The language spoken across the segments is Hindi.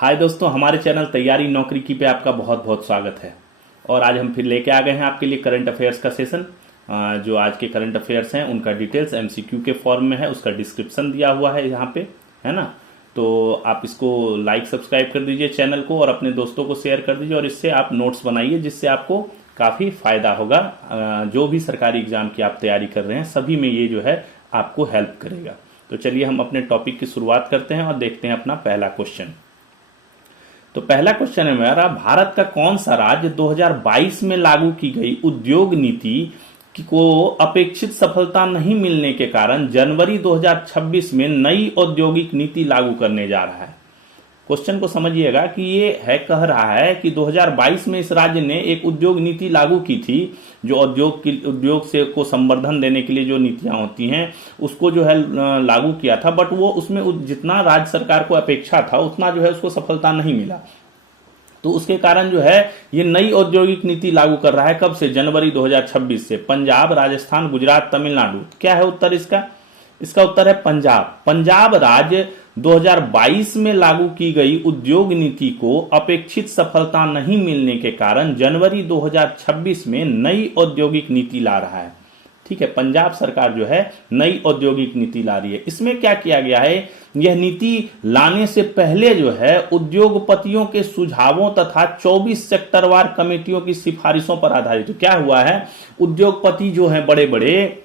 हाय दोस्तों, हमारे चैनल तैयारी नौकरी की पे आपका बहुत बहुत स्वागत है। और आज हम फिर लेके आ गए हैं आपके लिए करंट अफेयर्स का सेशन। जो आज के करंट अफेयर्स हैं उनका डिटेल्स एमसीक्यू के फॉर्म में है, उसका डिस्क्रिप्शन दिया हुआ है यहाँ पे, है ना। तो आप इसको लाइक सब्सक्राइब कर दीजिए चैनल को और अपने दोस्तों को शेयर कर दीजिए और इससे आप नोट्स बनाइए जिससे आपको काफ़ी फायदा होगा। जो भी सरकारी एग्जाम की आप तैयारी कर रहे हैं सभी में ये जो है आपको हेल्प करेगा। तो चलिए हम अपने टॉपिक की शुरुआत करते हैं और देखते हैं अपना पहला क्वेश्चन। तो पहला क्वेश्चन है मेरा, भारत का कौन सा राज्य 2022 में लागू की गई उद्योग नीति को अपेक्षित सफलता नहीं मिलने के कारण जनवरी 2026 में नई औद्योगिक नीति लागू करने जा रहा है। क्वेश्चन को समझिएगा कि ये है कह रहा है कि 2022 में इस राज्य ने एक उद्योग नीति लागू की थी, जो उद्योग से को संवर्धन देने के लिए जो नीतियां होती हैं उसको जो है लागू किया था, बट वो उसमें जितना राज्य सरकार को अपेक्षा था उतना जो है उसको सफलता नहीं मिला। तो उसके कारण जो है ये नई औद्योगिक नीति लागू कर रहा है। कब से? जनवरी 2026 से। पंजाब, राजस्थान, गुजरात, तमिलनाडु। क्या है उत्तर इसका? इसका उत्तर है पंजाब। पंजाब राज्य 2022 में लागू की गई उद्योग नीति को अपेक्षित सफलता नहीं मिलने के कारण जनवरी 2026 में नई औद्योगिक नीति ला रहा है। ठीक है, पंजाब सरकार जो है नई औद्योगिक नीति ला रही है। इसमें क्या किया गया है, यह नीति लाने से पहले जो है उद्योगपतियों के सुझावों तथा 24 सेक्टरवार कमेटियों की सिफारिशों पर आधारित। तो क्या हुआ है, उद्योगपति जो है बड़े बड़े,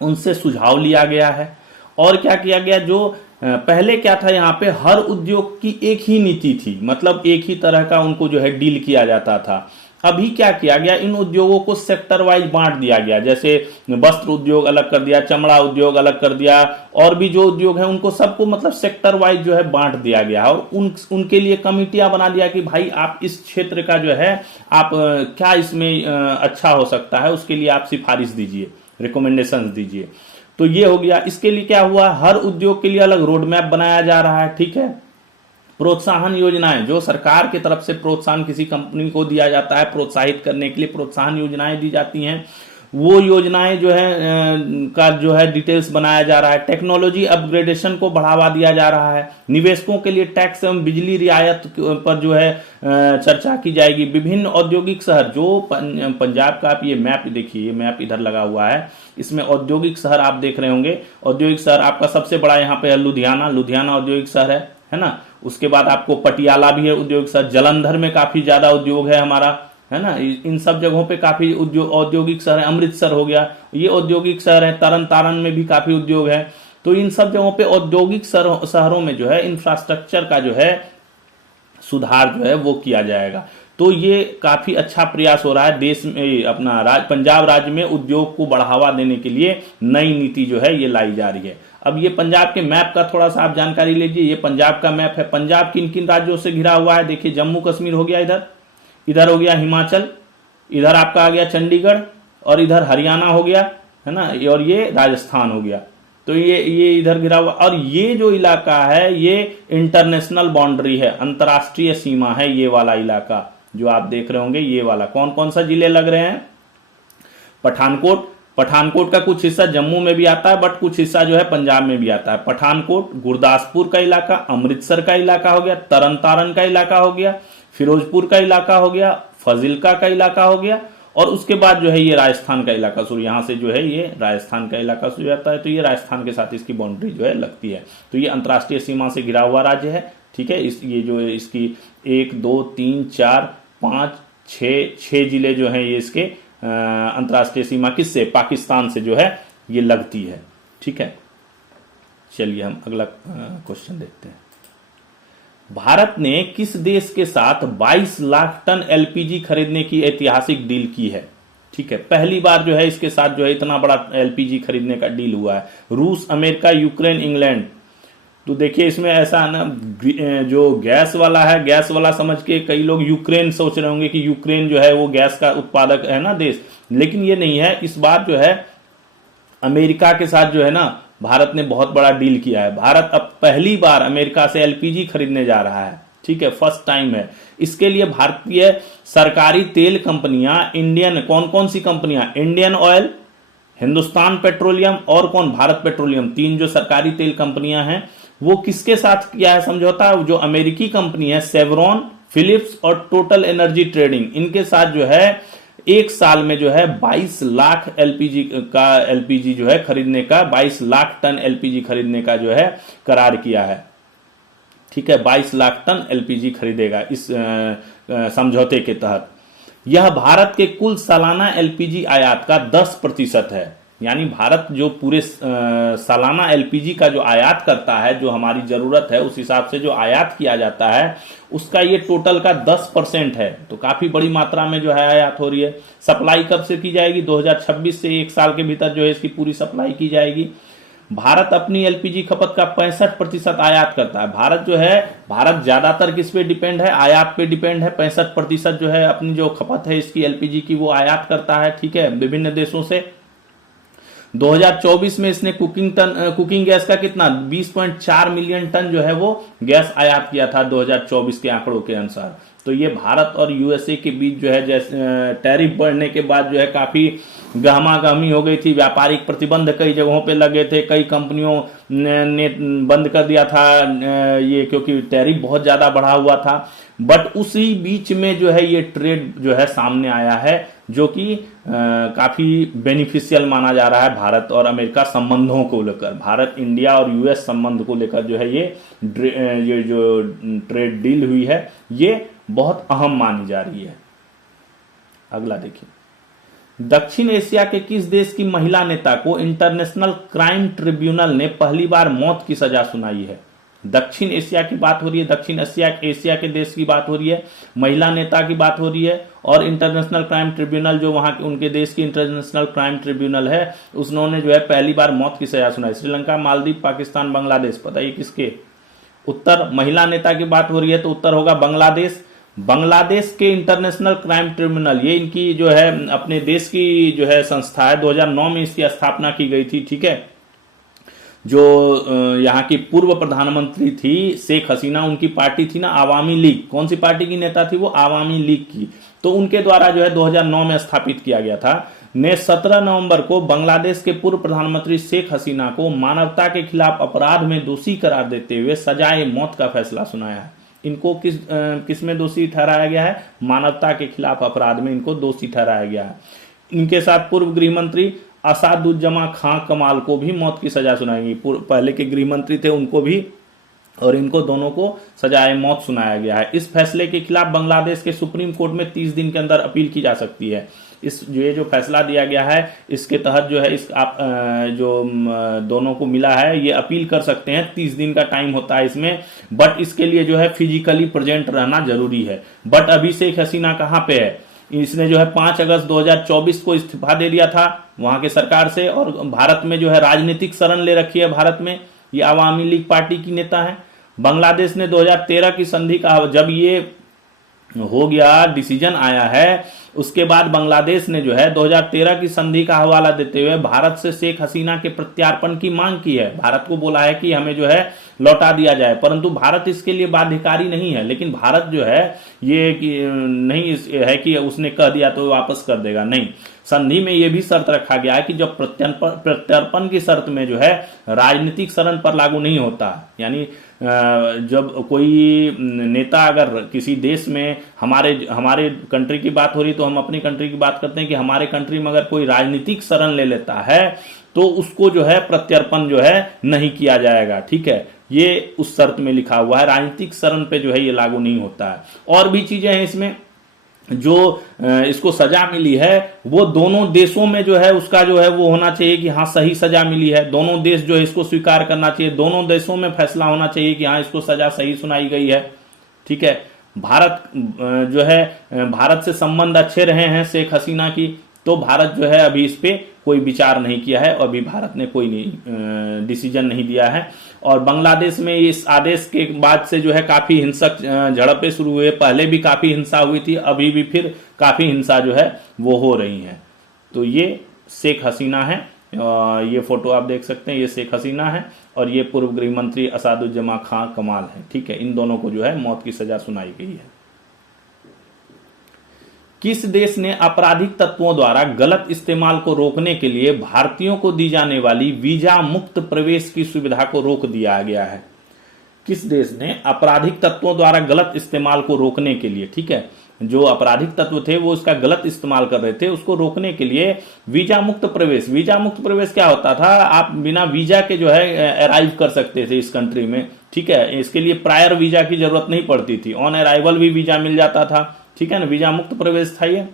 उनसे सुझाव लिया गया है। और क्या किया गया, जो पहले क्या था, यहाँ पे हर उद्योग की एक ही नीति थी, मतलब एक ही तरह का उनको जो है डील किया जाता था। अभी क्या किया गया, इन उद्योगों को सेक्टर वाइज बांट दिया गया। जैसे वस्त्र उद्योग अलग कर दिया, चमड़ा उद्योग अलग कर दिया, और भी जो उद्योग है उनको सबको मतलब सेक्टर वाइज जो है बांट दिया गया। और उनके लिए कमिटियां बना दिया कि भाई आप इस क्षेत्र का जो है आप क्या इसमें अच्छा हो सकता है, उसके लिए आप सिफारिश दीजिए, रिकमेंडेशन दीजिए। तो ये हो गया। इसके लिए क्या हुआ, हर उद्योग के लिए अलग रोड मैप बनाया जा रहा है। ठीक है, प्रोत्साहन योजनाएं, जो सरकार की तरफ से प्रोत्साहन किसी कंपनी को दिया जाता है प्रोत्साहित करने के लिए, प्रोत्साहन योजनाएं दी जाती हैं, वो योजनाएं जो है का जो है डिटेल्स बनाया जा रहा है। टेक्नोलॉजी अपग्रेडेशन को बढ़ावा दिया जा रहा है। निवेशकों के लिए टैक्स एवं बिजली रियायत पर जो है चर्चा की जाएगी। विभिन्न औद्योगिक शहर, जो पंजाब का आप ये मैप देखिए, ये मैप इधर लगा हुआ है, इसमें औद्योगिक शहर आप देख रहे होंगे। औद्योगिक शहर आपका सबसे बड़ा यहाँ पे है लुधियाना औद्योगिक शहर है ना। उसके बाद आपको पटियाला भी है उद्योग शहर, जालंधर में काफी ज्यादा उद्योग है हमारा, है ना। इन सब जगहों पे काफी औद्योगिक शहर है। अमृतसर हो गया, ये औद्योगिक शहर है। तरन तारण में भी काफी उद्योग है। तो इन सब जगहों पे औद्योगिक शहरों में जो है इंफ्रास्ट्रक्चर का जो है सुधार जो है वो किया जाएगा। तो ये काफी अच्छा प्रयास हो रहा है देश में, अपना पंजाब राज्य में उद्योग को बढ़ावा देने के लिए नई नीति जो है ये लाई जा रही है। अब ये पंजाब के मैप का थोड़ा सा आप जानकारी लीजिए। ये पंजाब का मैप है। पंजाब किन किन राज्यों से घिरा हुआ है देखिए, जम्मू कश्मीर हो गया, इधर हो गया हिमाचल, इधर आपका आ गया चंडीगढ़, और इधर हरियाणा हो गया, है ना, और ये राजस्थान हो गया। तो ये इधर घिरा हुआ, और ये जो इलाका है ये इंटरनेशनल बाउंड्री है, अंतर्राष्ट्रीय सीमा है। ये वाला इलाका जो आप देख रहे होंगे, ये वाला कौन कौन सा जिले लग रहे हैं, पठानकोट का कुछ हिस्सा जम्मू में भी आता है, बट कुछ हिस्सा जो है पंजाब में भी आता है। पठानकोट, गुरदासपुर का इलाका, अमृतसर का इलाका हो गया, तरन तारण का इलाका हो गया, फिरोजपुर का इलाका हो गया, फजिल्का का इलाका हो गया, और उसके बाद जो है ये राजस्थान का इलाका शुरू, यहां से जो है ये राजस्थान का इलाका शुरू जाता है। तो ये राजस्थान के साथ इसकी बाउंड्री जो है लगती है। तो ये अंतर्राष्ट्रीय सीमा से घिरा हुआ राज्य है। ठीक है, ये जो है इसकी 1 2 3 4 5 6 जिले जो है ये इसके अंतर्राष्ट्रीय सीमा किससे, पाकिस्तान से जो है ये लगती है। ठीक है, चलिए हम अगला क्वेश्चन देखते हैं। भारत ने किस देश के साथ 22 लाख टन एलपीजी खरीदने की ऐतिहासिक डील की है? ठीक है, पहली बार जो है इसके साथ जो है इतना बड़ा एलपीजी खरीदने का डील हुआ है। रूस, अमेरिका, यूक्रेन, इंग्लैंड। तो देखिए इसमें ऐसा है ना, जो गैस वाला है, गैस वाला समझ के कई लोग यूक्रेन सोच रहे होंगे कि यूक्रेन जो है वो गैस का उत्पादक है ना देश, लेकिन ये नहीं है। इस बार जो है अमेरिका के साथ जो है ना भारत ने बहुत बड़ा डील किया है। भारत अब पहली बार अमेरिका से एलपीजी खरीदने जा रहा है। ठीक है, फर्स्ट टाइम है। इसके लिए भारतीय सरकारी तेल कंपनियां, इंडियन, कौन कौन सी कंपनियां, इंडियन ऑयल, हिंदुस्तान पेट्रोलियम और कौन, भारत पेट्रोलियम, 3 जो सरकारी तेल कंपनियां हैं वो किसके साथ किया है समझौता? जो अमेरिकी कंपनी है सेवरॉन, फिलिप्स और टोटल एनर्जी ट्रेडिंग, इनके साथ जो है एक साल में जो है 22 लाख एलपीजी जो है खरीदने का, 22 लाख टन एलपीजी खरीदने का जो है करार किया है। ठीक है, 22 लाख टन एलपीजी खरीदेगा इस समझौते के तहत। यह भारत के कुल सालाना एलपीजी आयात का 10% है। यानी भारत जो पूरे सालाना एलपीजी का जो आयात करता है, जो हमारी जरूरत है उस हिसाब से जो आयात किया जाता है, उसका ये टोटल का 10% है। तो काफी बड़ी मात्रा में जो है आयात हो रही है। सप्लाई कब से की जाएगी? 2026 से, एक साल के भीतर जो है इसकी पूरी सप्लाई की जाएगी। भारत अपनी एलपीजी खपत का 65% आयात करता है। भारत ज्यादातर किस पे डिपेंड है? आयात पे डिपेंड है। 65% जो है अपनी जो खपत है इसकी एलपीजी की वो आयात करता है। ठीक है, विभिन्न देशों से। 2024 में इसने कुकिंग गैस का कितना 20.4 मिलियन टन जो है वो गैस आयात किया था 2024 के आंकड़ों के अनुसार। तो ये भारत और यूएसए के बीच जो है जैसे टैरिफ बढ़ने के बाद जो है काफी गहमागहमी हो गई थी। व्यापारिक प्रतिबंध कई जगहों पे लगे थे, कई कंपनियों ने बंद कर दिया था ये, क्योंकि टैरिफ बहुत ज्यादा बढ़ा हुआ था। बट उसी बीच में जो है ये ट्रेड जो है सामने आया है, जो कि काफी बेनिफिशियल माना जा रहा है भारत और अमेरिका संबंधों को लेकर। भारत इंडिया और यूएस संबंध को लेकर जो है ये जो ट्रेड डील हुई है ये बहुत अहम मानी जा रही है। अगला देखिए, दक्षिण एशिया के किस देश की महिला नेता को इंटरनेशनल क्राइम ट्रिब्यूनल ने पहली बार मौत की सजा सुनाई है? दक्षिण एशिया की बात हो रही है, दक्षिण एशिया के देश की बात हो रही है, महिला नेता की बात हो रही है, और इंटरनेशनल क्राइम ट्रिब्यूनल जो वहां उनके देश की इंटरनेशनल क्राइम ट्रिब्यूनल है, उसने जो है पहली बार मौत की सजा सुनाई। श्रीलंका, मालदीव, पाकिस्तान, बांग्लादेश। बताइए किसके? उत्तर, महिला नेता की बात हो रही है तो उत्तर होगा बांग्लादेश। बांग्लादेश के इंटरनेशनल क्राइम ट्रिब्यूनल, ये इनकी जो है अपने देश की जो है संस्था है। 2009 में इसकी स्थापना की गई थी। ठीक है, जो यहाँ की पूर्व प्रधानमंत्री थी शेख हसीना, उनकी पार्टी थी ना आवामी लीग। कौन सी पार्टी की नेता थी वो? आवामी लीग की। तो उनके द्वारा जो है 2009 में स्थापित किया गया था। ने 17 नवंबर को बांग्लादेश के पूर्व प्रधानमंत्री शेख हसीना को मानवता के खिलाफ अपराध में दोषी करार देते हुए सजाए मौत का फैसला सुनाया है। इनको किस में दोषी ठहराया गया है? मानवता के खिलाफ अपराध में इनको दोषी ठहराया गया है। इनके साथ पूर्व गृह मंत्री असादुज्जमा खां कमाल को भी मौत की सजा सुनाई गई। पहले के गृह मंत्री थे उनको भी, और इनको दोनों को सजाए मौत सुनाया गया है। इस फैसले के खिलाफ बांग्लादेश के सुप्रीम कोर्ट में 30 दिन के अंदर अपील की जा सकती है। ये जो फैसला दिया गया है इसके तहत जो है जो दोनों को मिला है ये अपील कर सकते हैं। 30 दिन का टाइम होता है इसमें, बट इसके लिए जो है फिजिकली प्रेजेंट रहना जरूरी है। बट अभी शेख हसीना कहाँ पे है? इसने जो है 5 अगस्त 2024 को इस्तीफा दे दिया था वहां के सरकार से, और भारत में जो है राजनीतिक शरण ले रखी है। भारत में ये आवामी लीग पार्टी की नेता है। बांग्लादेश ने 2013 की संधि का, जब ये हो गया डिसीजन आया है, उसके बाद बांग्लादेश ने जो है 2013 की संधि का हवाला देते हुए भारत से शेख हसीना के प्रत्यार्पण की मांग की है। भारत को बोला है कि हमें जो है लौटा दिया जाए, परंतु भारत इसके लिए बाध्यकारी नहीं है। लेकिन भारत जो है ये नहीं है कि उसने कह दिया तो वापस कर देगा, नहीं। संधि में यह भी शर्त रखा गया है कि जब प्रत्यर्पण की शर्त में जो है राजनीतिक शरण पर लागू नहीं होता। यानी जब कोई नेता अगर किसी देश में, हमारे कंट्री की बात हो रही तो हम अपनी कंट्री की बात करते हैं कि हमारे कंट्री में अगर कोई राजनीतिक शरण ले लेता है तो उसको जो है प्रत्यर्पण जो है नहीं किया जाएगा। ठीक है, ये उस शर्त में लिखा हुआ है। राजनीतिक शरण पे जो है ये लागू नहीं होता है। और भी चीजें हैं इसमें। जो इसको सजा मिली है वो दोनों देशों में जो है उसका जो है वो होना चाहिए कि हाँ सही सजा मिली है। दोनों देश जो है इसको स्वीकार करना चाहिए। दोनों देशों में फैसला होना चाहिए कि हाँ इसको सजा सही सुनाई गई है। ठीक है, भारत जो है भारत से संबंध अच्छे रहे हैं शेख हसीना की, तो भारत जो है अभी इस पे कोई विचार नहीं किया है और अभी भारत ने कोई डिसीजन नहीं दिया है। और बांग्लादेश में इस आदेश के बाद से जो है काफी हिंसक झड़पें शुरू हुए। पहले भी काफी हिंसा हुई थी, अभी भी फिर काफी हिंसा जो है वो हो रही है। तो ये शेख हसीना है, ये फोटो आप देख सकते हैं, ये शेख हसीना है और ये पूर्व गृह मंत्री असादुज्जमा खां कमाल है। ठीक है, इन दोनों को जो है मौत की सजा सुनाई गई है। किस देश ने आपराधिक तत्वों द्वारा गलत इस्तेमाल को रोकने के लिए भारतीयों को दी जाने वाली वीजा मुक्त प्रवेश की सुविधा को रोक दिया गया है? किस देश ने आपराधिक तत्वों द्वारा गलत इस्तेमाल को रोकने के लिए, ठीक है, जो आपराधिक तत्व थे वो इसका गलत इस्तेमाल कर रहे थे, उसको रोकने के लिए वीजा मुक्त प्रवेश। वीजा मुक्त प्रवेश क्या होता था, आप बिना वीजा के जो है अराइव कर सकते थे इस कंट्री में, ठीक है, इसके लिए प्रायर वीजा की जरूरत नहीं पड़ती थी, ऑन अराइवल भी वीजा मिल जाता था, ठीक है ना, वीजा मुक्त प्रवेश था ये।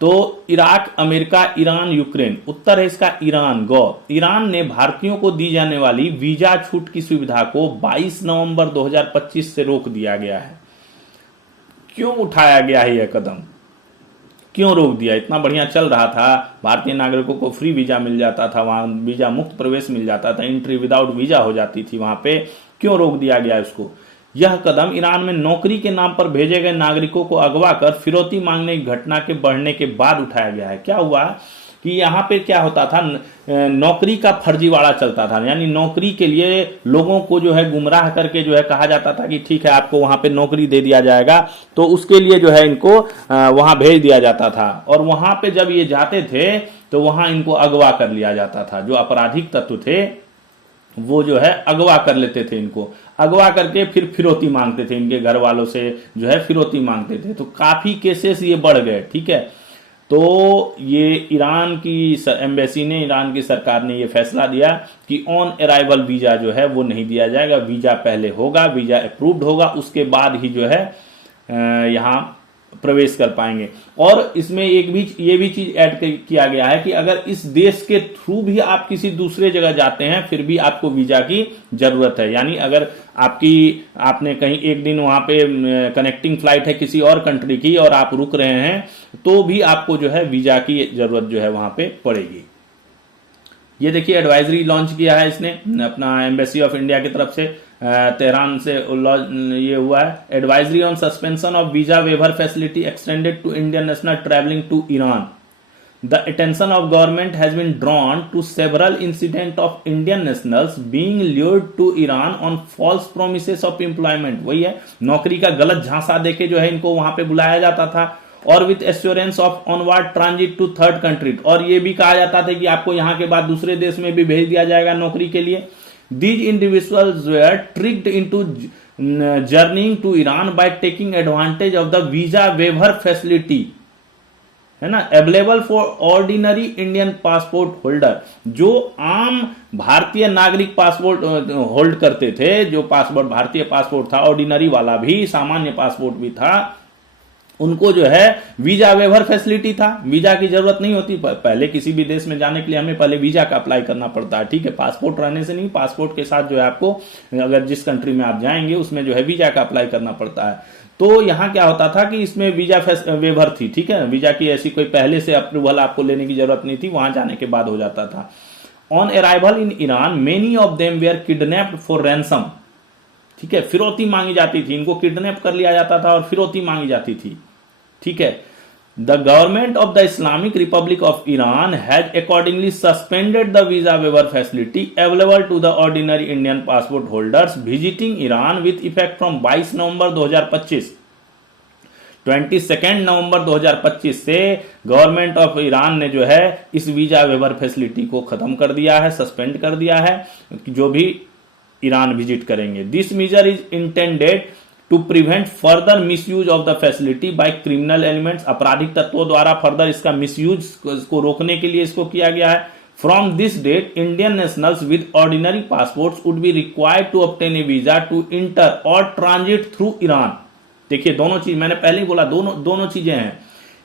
तो इराक, अमेरिका, ईरान, यूक्रेन, उत्तर है इसका ईरान, गौ। ईरान ने भारतीयों को दी जाने वाली वीजा छूट की सुविधा को 22 नवंबर 2025 से रोक दिया गया है। क्यों उठाया गया है यह कदम, क्यों रोक दिया? इतना बढ़िया चल रहा था, भारतीय नागरिकों को फ्री वीजा मिल जाता था, वहां वीजा मुक्त प्रवेश मिल जाता था, एंट्री विदाउट वीजा हो जाती थी वहां पे, क्यों रोक दिया गया इसको? यह कदम ईरान में नौकरी के नाम पर भेजे गए नागरिकों को अगवा कर फिरौती मांगने की घटना के बढ़ने के बाद उठाया गया है। क्या हुआ कि यहाँ पे क्या होता था, नौकरी का फर्जीवाड़ा चलता था, यानी नौकरी के लिए लोगों को जो है गुमराह करके जो है कहा जाता था कि ठीक है आपको वहां पे नौकरी दे दिया जाएगा, तो उसके लिए जो है इनको वहां भेज दिया जाता था, और वहां पे जब ये जाते थे तो वहां इनको अगवा कर लिया जाता था। जो आपराधिक तत्व थे वो जो है अगवा कर लेते थे, इनको अगवा करके फिर फिरौती मांगते थे, इनके घर वालों से जो है फिरौती मांगते थे। तो काफी केसेस ये बढ़ गए, ठीक है। तो ये ईरान की एम्बेसी ने, ईरान की सरकार ने ये फैसला दिया कि ऑन अराइवल वीजा जो है वो नहीं दिया जाएगा, वीजा पहले होगा, वीजा अप्रूव्ड होगा, उसके बाद ही जो है यहाँ प्रवेश कर पाएंगे। और इसमें ये भी चीज ऐड किया गया है कि अगर इस देश के थ्रू भी आप किसी दूसरे जगह जाते हैं फिर भी आपको वीजा की जरूरत है। यानी अगर आपने कहीं एक दिन वहां पे कनेक्टिंग फ्लाइट है किसी और कंट्री की और आप रुक रहे हैं तो भी आपको जो है वीजा की जरूरत जो है वहां पे पड़ेगी। ये देखिए एडवाइजरी लॉन्च किया है इसने अपना एम्बेसी ऑफ इंडिया की तरफ से, तेहरान से ये हुआ है। Advisory on suspension of visa waiver facility extended to Indian national travelling to Iran. The attention of government has been drawn to several incidents of Indian nationals being lured to Iran on false promises of employment। वही है, नौकरी का गलत झांसा देके जो है इनको वहां पे बुलाया जाता था, और with assurance of onward transit to third country, और ये भी कहा जाता था कि आपको यहाँ के बाद दूसरे देश में भी भेज दिया जाएगा नौकरी के लिए। These individuals were tricked into journeying to Iran by taking advantage of the visa waiver facility, है ना, available for ordinary Indian passport holder. जो आम भारतीय नागरिक पासपोर्ट होल्ड करते थे, जो पासपोर्ट भारतीय पासपोर्ट था, ऑर्डिनरी वाला भी, सामान्य पासपोर्ट भी था, उनको जो है वीजा वेवर फैसिलिटी था, वीजा की जरूरत नहीं होती। पहले किसी भी देश में जाने के लिए हमें पहले वीजा का अप्लाई करना पड़ता है, ठीक है, पासपोर्ट रहने से नहीं, पासपोर्ट के साथ जो है आपको अगर जिस कंट्री में आप जाएंगे उसमें जो है वीजा का अप्लाई करना पड़ता है। तो यहाँ क्या होता था कि इसमें वीजा वेवर थी, ठीक है, वीजा की ऐसी कोई पहले से अप्रूवल आपको लेने की जरूरत नहीं थी, वहां जाने के बाद हो जाता था। On arrival in Iran many of them were kidnapped for ransom, ठीक है, फिरौती मांगी जाती थी, इनको किडनैप कर लिया जाता था और फिरौती मांगी जाती थी, ठीक है। The government of the Islamic Republic of Iran has accordingly suspended the visa waiver facility available to the ordinary Indian passport holders visiting Iran with effect from 22 November 2025। 22 November 2025 से गवर्नमेंट ऑफ ईरान ने जो है इस वीजा वेवर फैसिलिटी को खत्म कर दिया है, सस्पेंड कर दिया है, जो भी ईरान विजिट करेंगे। This measure is intended to prevent further misuse of the facility by criminal elements. आपराधिक तत्वों द्वारा फर्दर इसका मिसयूज को रोकने के लिए इसको किया गया है। From this date Indian nationals with ordinary passports would be required to obtain a visa to enter और ट्रांजिट थ्रू ईरान। देखिए दोनों चीज मैंने पहले ही बोला, दोनों चीजें हैं,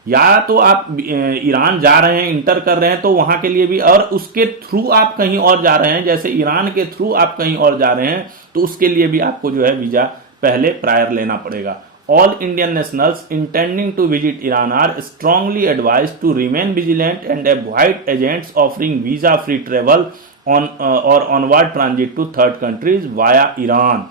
या तो आप ईरान जा रहे हैं, इंटर कर रहे हैं तो वहां के लिए भी, और उसके थ्रू आप कहीं और जा रहे हैं, जैसे ईरान के थ्रू आप कहीं और जा रहे हैं तो उसके लिए भी आपको जो है वीजा पहले प्रायर लेना पड़ेगा। All Indian nationals intending to visit Iran are strongly advised to remain vigilant and avoid agents offering visa free travel on or onward transit to third countries via Iran.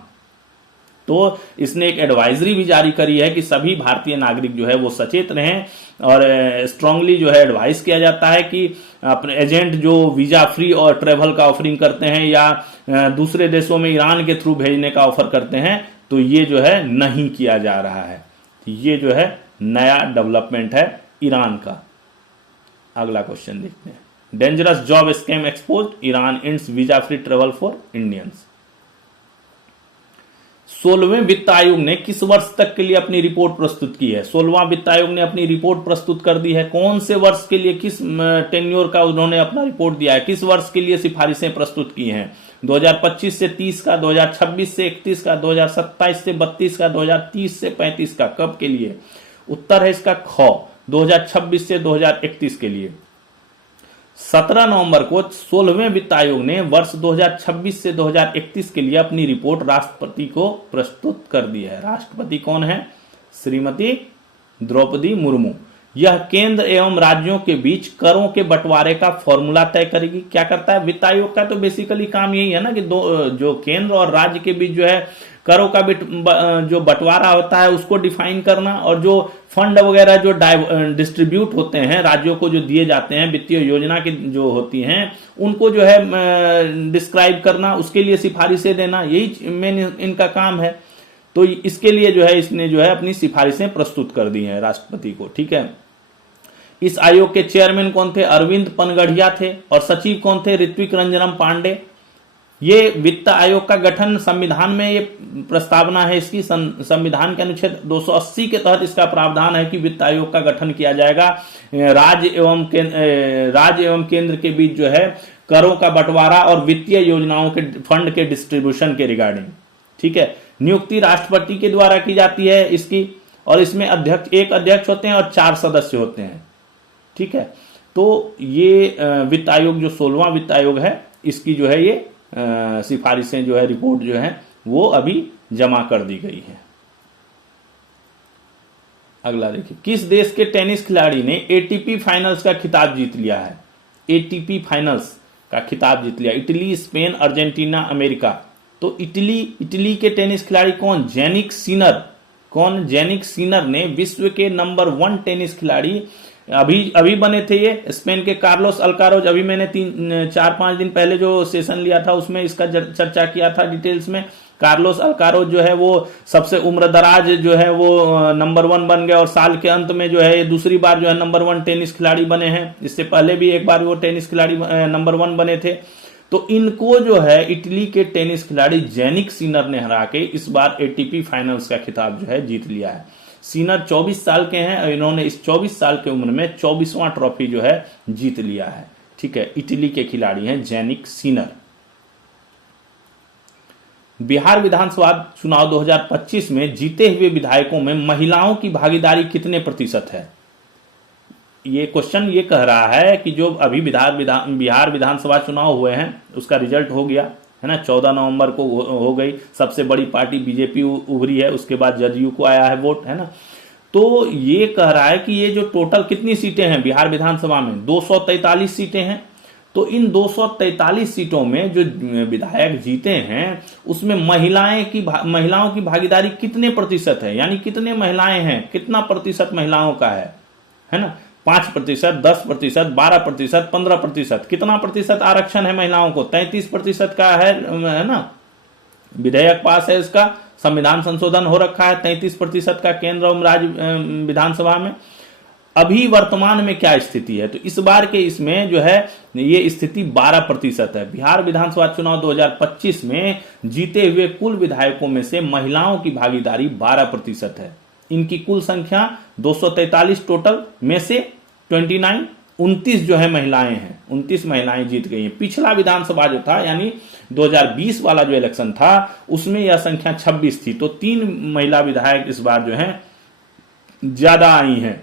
तो इसने एक एडवाइजरी भी जारी करी है कि सभी भारतीय नागरिक जो है वो सचेत रहें, और स्ट्रांगली जो है एडवाइस किया जाता है कि अपने एजेंट जो वीजा फ्री और ट्रेवल का ऑफरिंग करते हैं या दूसरे देशों में ईरान के थ्रू भेजने का ऑफर करते हैं तो ये जो है नहीं किया जा रहा है। ये जो है नया डेवलपमेंट है ईरान का। अगला क्वेश्चन देखते हैं। Dangerous job scam exposed, Iran ends visa free travel for Indians. 16वें वित्त आयोग ने किस वर्ष तक के लिए अपनी रिपोर्ट प्रस्तुत की है? 16वां वित्त आयोग ने अपनी रिपोर्ट प्रस्तुत कर दी है। कौन से वर्ष के लिए, किस टेन्योर का उन्होंने अपना रिपोर्ट दिया है, किस वर्ष के लिए सिफारिशें प्रस्तुत की हैं? 2025 से 30 का, 2026 से 31 का, 2027 से 32 का, 2030 से 35 का। कब के लिए? उत्तर है इसका ख, 2026 से 2031 के लिए। 17 नवंबर को 16वें वित्त आयोग ने वर्ष 2026 से 2031 के लिए अपनी रिपोर्ट राष्ट्रपति को प्रस्तुत कर दी है। राष्ट्रपति कौन है? श्रीमती द्रौपदी मुर्मू। यह केंद्र एवं राज्यों के बीच करों के बंटवारे का फॉर्मूला तय करेगी। क्या करता है वित्त आयोग का? तो बेसिकली काम यही है ना कि जो केंद्र और राज्य के बीच जो है करों का जो बंटवारा होता है उसको डिफाइन करना, और जो फंड वगैरह जो डिस्ट्रीब्यूट होते हैं राज्यों को जो दिए जाते हैं, वित्तीय योजना की जो होती हैं उनको जो है डिस्क्राइब करना, उसके लिए सिफारिशें देना, यही मेन इनका काम है। तो इसके लिए जो है इसने जो है अपनी सिफारिशें प्रस्तुत कर दी हैं राष्ट्रपति को। ठीक है। इस आयोग के चेयरमैन कौन थे? अरविंद पनगढ़िया थे। और सचिव कौन थे? ऋत्विक रंजनम पांडे। ये वित्त आयोग का गठन संविधान में ये प्रस्तावना है इसकी, संविधान के अनुच्छेद 280 के तहत इसका प्रावधान है कि वित्त आयोग का गठन किया जाएगा। राज्य एवं केंद्र के बीच जो है करों का बंटवारा और वित्तीय योजनाओं के फंड के डिस्ट्रीब्यूशन के रिगार्डिंग। ठीक है। नियुक्ति राष्ट्रपति के द्वारा की जाती है इसकी, और इसमें एक अध्यक्ष होते हैं और 4 सदस्य होते हैं। ठीक है। तो ये वित्त आयोग जो 16वां वित्त आयोग है इसकी जो है ये सिफारिशें जो है, रिपोर्ट जो है वो अभी जमा कर दी गई है। अगला देखिए, किस देश के टेनिस खिलाड़ी ने एटीपी फाइनल्स का खिताब जीत लिया है? एटीपी फाइनल्स का खिताब जीत लिया। Italy, Spain, Argentina, America. तो इटली के टेनिस खिलाड़ी कौन? Jannik Sinner. कौन? जेनिक सिनर ने विश्व के नंबर 1 टेनिस खिलाड़ी अभी बने थे ये। स्पेन के कार्लोस अल्कारोज, अभी मैंने 4-5 दिन पहले जो सेशन लिया था उसमें इसका चर्चा किया था डिटेल्स में। कार्लोस अल्कारोज जो है वो सबसे उम्रदराज जो है वो नंबर 1 बन गए, और साल के अंत में जो है ये दूसरी बार जो है नंबर 1 टेनिस खिलाड़ी बने हैं। इससे पहले भी एक बार वो टेनिस खिलाड़ी नंबर 1 बने थे। तो इनको जो है इटली के टेनिस खिलाड़ी जेनिक सिनर ने हरा के इस बार एटीपी फाइनल्स का खिताब जो है जीत लिया है। सिनर 24 साल के हैं और इन्होंने इस 24 साल की उम्र में 24वां ट्रॉफी जो है जीत लिया है। ठीक है। इटली के खिलाड़ी हैं जेनिक सिनर। बिहार विधानसभा चुनाव 2025 में जीते हुए विधायकों में महिलाओं की भागीदारी कितने प्रतिशत है? ये क्वेश्चन ये कह रहा है कि जो अभी बिहार विधानसभा चुनाव हुए हैं उसका रिजल्ट हो गया है ना, 14 नवंबर को हो गई। सबसे बड़ी पार्टी बीजेपी उभरी है, उसके बाद जदयू को आया है वोट, है ना। तो ये कह रहा है कि ये जो टोटल कितनी सीटें हैं बिहार विधानसभा में, 243 सीटें हैं। तो इन 243 सीटों में जो विधायक जीते हैं उसमें महिलाओं की भागीदारी कितने प्रतिशत है, यानी कितने महिलाएं हैं, कितना प्रतिशत महिलाओं का है ना। 5%, 10%, 12%, 15%, कितना प्रतिशत आरक्षण है महिलाओं को? 33% का है ना। विधेयक पास है, इसका संविधान संशोधन हो रखा है 33% का केंद्र और राज्य विधानसभा में। अभी वर्तमान में क्या स्थिति है? तो इस बार के इसमें जो है ये स्थिति 12% है। बिहार विधानसभा चुनाव 2025 में जीते हुए कुल विधायकों में से महिलाओं की भागीदारी 12% है। इनकी कुल संख्या 243 टोटल में से 29 जो है महिलाएं हैं, 29 महिलाएं जीत गई हैं। पिछला विधानसभा जो था यानी 2020 वाला जो इलेक्शन था उसमें यह संख्या 26 थी। तो 3 महिला विधायक इस बार जो है ज्यादा आई हैं।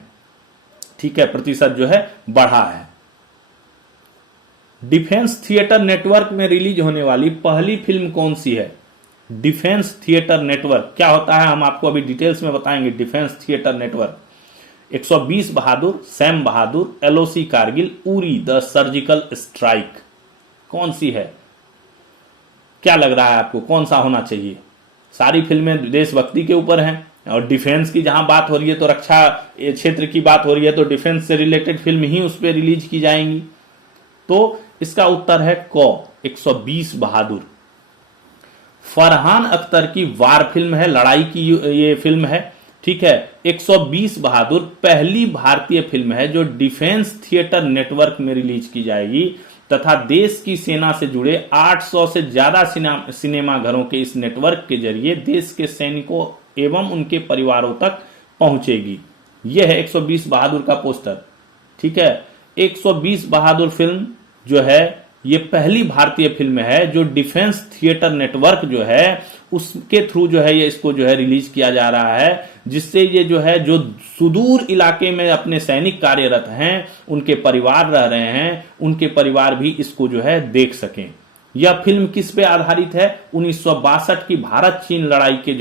ठीक है, प्रतिशत जो है बढ़ा है। डिफेंस थिएटर नेटवर्क में रिलीज होने वाली पहली फिल्म कौन सी है? डिफेंस थिएटर नेटवर्क क्या होता है हम आपको अभी डिटेल्स में बताएंगे। Defence theatre network 120 Bahadur, Sam Bahadur, LOC Kargil, Uri the surgical strike, कौन सी है? क्या लग रहा है आपको कौन सा होना चाहिए? सारी फिल्में देशभक्ति के ऊपर हैं और डिफेंस की जहां बात हो रही है तो रक्षा क्षेत्र की बात हो रही है तो डिफेंस से रिलेटेड फिल्म ही उस पर रिलीज की जाएंगी। तो इसका उत्तर है क, 120 बहादुर। फरहान अख्तर की वार फिल्म है, लड़ाई की ये फिल्म है। ठीक है, 120 बहादुर पहली भारतीय फिल्म है जो डिफेंस थिएटर नेटवर्क में रिलीज की जाएगी। तथा देश की सेना से जुड़े 800 से ज्यादा सिनेमा घरों के इस नेटवर्क के जरिए देश के सैनिकों एवं उनके परिवारों तक पहुंचेगी। यह है 120 बहादुर का पोस्टर। ठीक है, 120 बहादुर फिल्म जो है ये पहली भारतीय फिल्म है जो डिफेंस थिएटर नेटवर्क जो है उसके थ्रू जो है ये इसको जो है रिलीज किया जा रहा है, जिससे ये जो है जो सुदूर इलाके में अपने सैनिक कार्यरत हैं, उनके परिवार रह रहे हैं, उनके परिवार भी इसको जो है देख सकें। यह फिल्म किस पे आधारित है? 1962 की भारत चीन लड़ाई के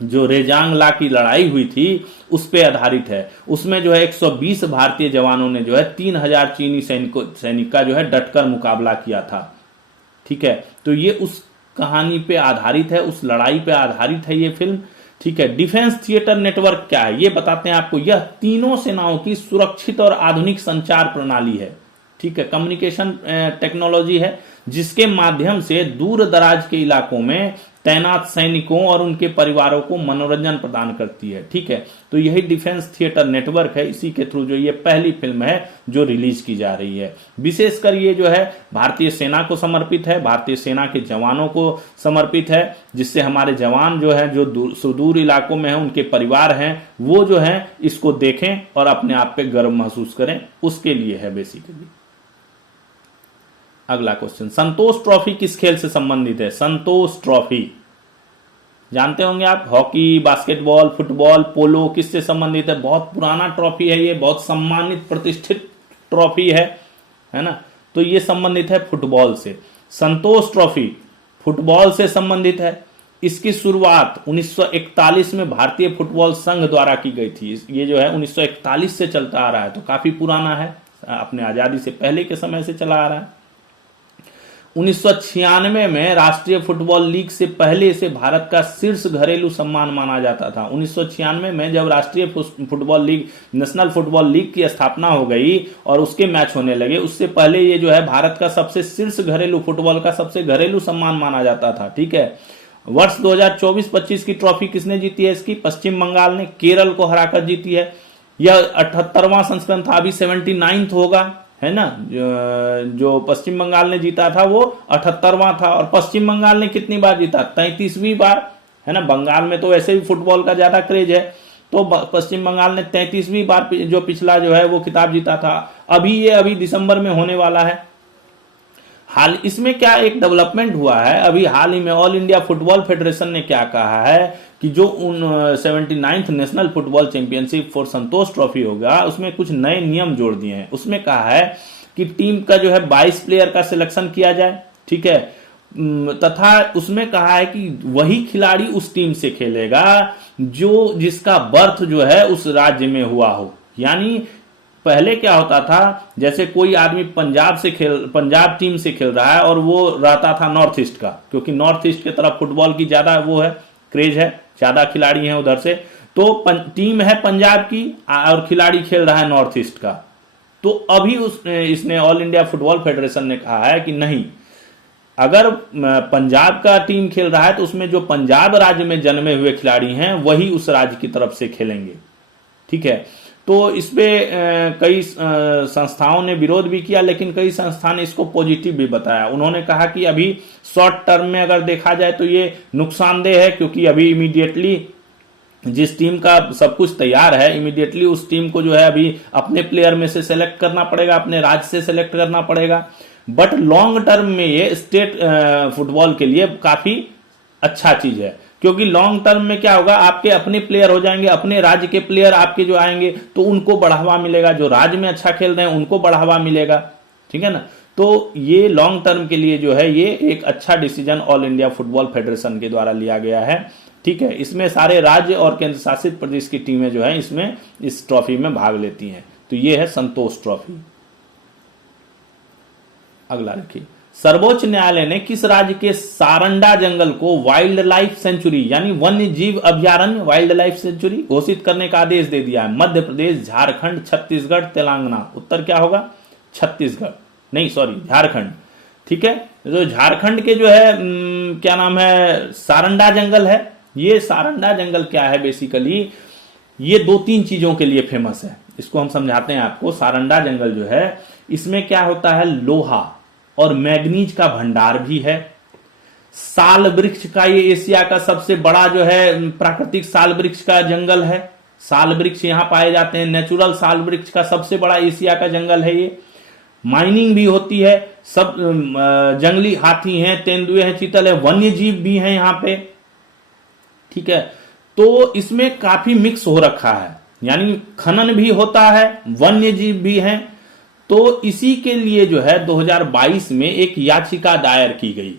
जो रेजांगला की लड़ाई हुई थी उस पे आधारित है। उसमें जो है 120 भारतीय जवानों ने जो है 3000 चीनी सैनिक का जो है डटकर मुकाबला किया था। ठीक है, तो ये उस कहानी पे आधारित है, उस लड़ाई पे आधारित है ये फिल्म। ठीक है, डिफेंस थिएटर नेटवर्क क्या है ये बताते हैं आपको। यह तीनों सेनाओं की सुरक्षित और आधुनिक संचार प्रणाली है। ठीक है, कम्युनिकेशन टेक्नोलॉजी है जिसके माध्यम से दूर दराज के इलाकों में तैनात सैनिकों और उनके परिवारों को मनोरंजन प्रदान करती है। ठीक है, तो यही डिफेंस थिएटर नेटवर्क है, इसी के थ्रू जो ये पहली फिल्म है जो रिलीज की जा रही है। विशेषकर ये जो है भारतीय सेना को समर्पित है, भारतीय सेना के जवानों को समर्पित है, जिससे हमारे जवान जो है जो सुदूर इलाकों में है उनके परिवार हैं वो जो है इसको देखें और अपने आप पे गर्व महसूस करें, उसके लिए है बेसिकली। अगला क्वेश्चन, संतोष ट्रॉफी किस खेल से संबंधित है? संतोष ट्रॉफी जानते होंगे आप, हॉकी, बास्केटबॉल, फुटबॉल, पोलो किससे संबंधित है? बहुत पुराना ट्रॉफी है ये, बहुत सम्मानित प्रतिष्ठित ट्रॉफी है ना। तो ये संबंधित है फुटबॉल से। संतोष ट्रॉफी फुटबॉल से संबंधित है। इसकी शुरुआत 1941 में भारतीय फुटबॉल संघ द्वारा की गई थी। ये जो है 1941 से चलता आ रहा है, तो काफी पुराना है, अपने आजादी से पहले के समय से चला आ रहा है। 1996 में राष्ट्रीय फुटबॉल लीग से पहले इसे भारत का शीर्ष घरेलू सम्मान माना जाता था। 1996 में जब राष्ट्रीय football league, national football league की स्थापना हो गई और उसके मैच होने लगे, उससे पहले ये जो है भारत का सबसे शीर्ष घरेलू फुटबॉल का सबसे घरेलू सम्मान माना जाता था। ठीक है, वर्ष 2024-25 की ट्रॉफी किसने जीती है? इसकी पश्चिम बंगाल ने केरल को हराकर जीती है। यह 78वां संस्करण था, अभी 79th होगा, है ना। जो पश्चिम बंगाल ने जीता था वो 78वां था। और पश्चिम बंगाल ने कितनी बार जीता? 33वीं बार, है ना। बंगाल में तो वैसे भी फुटबॉल का ज्यादा क्रेज है, तो पश्चिम बंगाल ने 33वीं बार जो पिछला जो है वो खिताब जीता था। अभी दिसंबर में होने वाला है। हाल इसमें क्या एक डेवलपमेंट हुआ है, अभी हाल ही में ऑल इंडिया फुटबॉल फेडरेशन ने क्या कहा है कि जो 79th national football championship for Santosh trophy होगा उसमें कुछ नए नियम जोड़ दिए हैं। उसमें कहा है कि टीम का जो है 22 प्लेयर का सिलेक्शन किया जाए। ठीक है, तथा उसमें कहा है कि वही खिलाड़ी उस टीम से खेलेगा जिसका बर्थ जो है उस राज्य में हुआ हो। यानी पहले क्या होता था, जैसे कोई आदमी पंजाब टीम से खेल रहा है और वो रहता था नॉर्थ ईस्ट का, क्योंकि नॉर्थ ईस्ट की तरफ फुटबॉल की ज्यादा वो है, क्रेज है, ज्यादा खिलाड़ी हैं उधर से, तो टीम है पंजाब की और खिलाड़ी खेल रहा है नॉर्थ ईस्ट का। तो अभी इसने ऑल इंडिया फुटबॉल फेडरेशन ने कहा है कि नहीं, अगर पंजाब का टीम खेल रहा है तो उसमें जो पंजाब राज्य में जन्मे हुए खिलाड़ी हैं वही उस राज्य की तरफ से खेलेंगे। ठीक है, तो इस पे कई संस्थाओं ने विरोध भी किया, लेकिन कई संस्था ने इसको पॉजिटिव भी बताया। उन्होंने कहा कि अभी शॉर्ट टर्म में अगर देखा जाए तो ये नुकसानदेह है, क्योंकि अभी इमीडिएटली जिस टीम का सब कुछ तैयार है, इमीडिएटली उस टीम को जो है अभी अपने प्लेयर में से सेलेक्ट करना पड़ेगा, अपने राज्य से सेलेक्ट करना पड़ेगा। बट लॉन्ग टर्म में ये स्टेट फुटबॉल के लिए काफी अच्छा चीज है, क्योंकि लॉन्ग टर्म में क्या होगा, आपके अपने प्लेयर हो जाएंगे, अपने राज्य के प्लेयर आपके जो आएंगे तो उनको बढ़ावा मिलेगा, जो राज्य में अच्छा खेल रहे हैं उनको बढ़ावा मिलेगा। ठीक है ना, तो ये लॉन्ग टर्म के लिए जो है ये एक अच्छा decision all India football federation के द्वारा लिया गया है। ठीक है, इसमें सारे राज्य और केंद्र शासित प्रदेश की टीमें जो है इसमें इस ट्रॉफी में भाग लेती हैं। तो ये है संतोष ट्रॉफी। अगला देखिए, सर्वोच्च न्यायालय ने किस राज्य के सारंडा जंगल को वाइल्ड लाइफ सेंचुरी यानी वन्य जीव अभयारण्य वाइल्ड लाइफ सेंचुरी घोषित करने का आदेश दे दिया है? मध्य प्रदेश, झारखंड, छत्तीसगढ़, तेलंगाना। उत्तर क्या होगा? छत्तीसगढ़, नहीं सॉरी झारखंड। ठीक है, तो झारखंड के जो है क्या नाम है, सारंडा जंगल है। ये सारंडा जंगल क्या है, बेसिकली ये 2-3 चीजों के लिए फेमस है। इसको हम समझाते हैं आपको। सारंडा जंगल जो है इसमें क्या होता है, लोहा और मैग्नीज का भंडार भी है। साल वृक्ष का, ये एशिया का सबसे बड़ा जो है प्राकृतिक साल वृक्ष का जंगल है। साल वृक्ष यहां पाए जाते हैं, नेचुरल साल वृक्ष का सबसे बड़ा एशिया का जंगल है ये। माइनिंग भी होती है, सब जंगली हाथी हैं, तेंदुए हैं, चीतल है, वन्य जीव भी हैं यहां पे, ठीक है। तो इसमें काफी मिक्स हो रखा है, यानी खनन भी होता है, वन्य जीव भी हैं। तो इसी के लिए जो है 2022 में एक याचिका दायर की गई,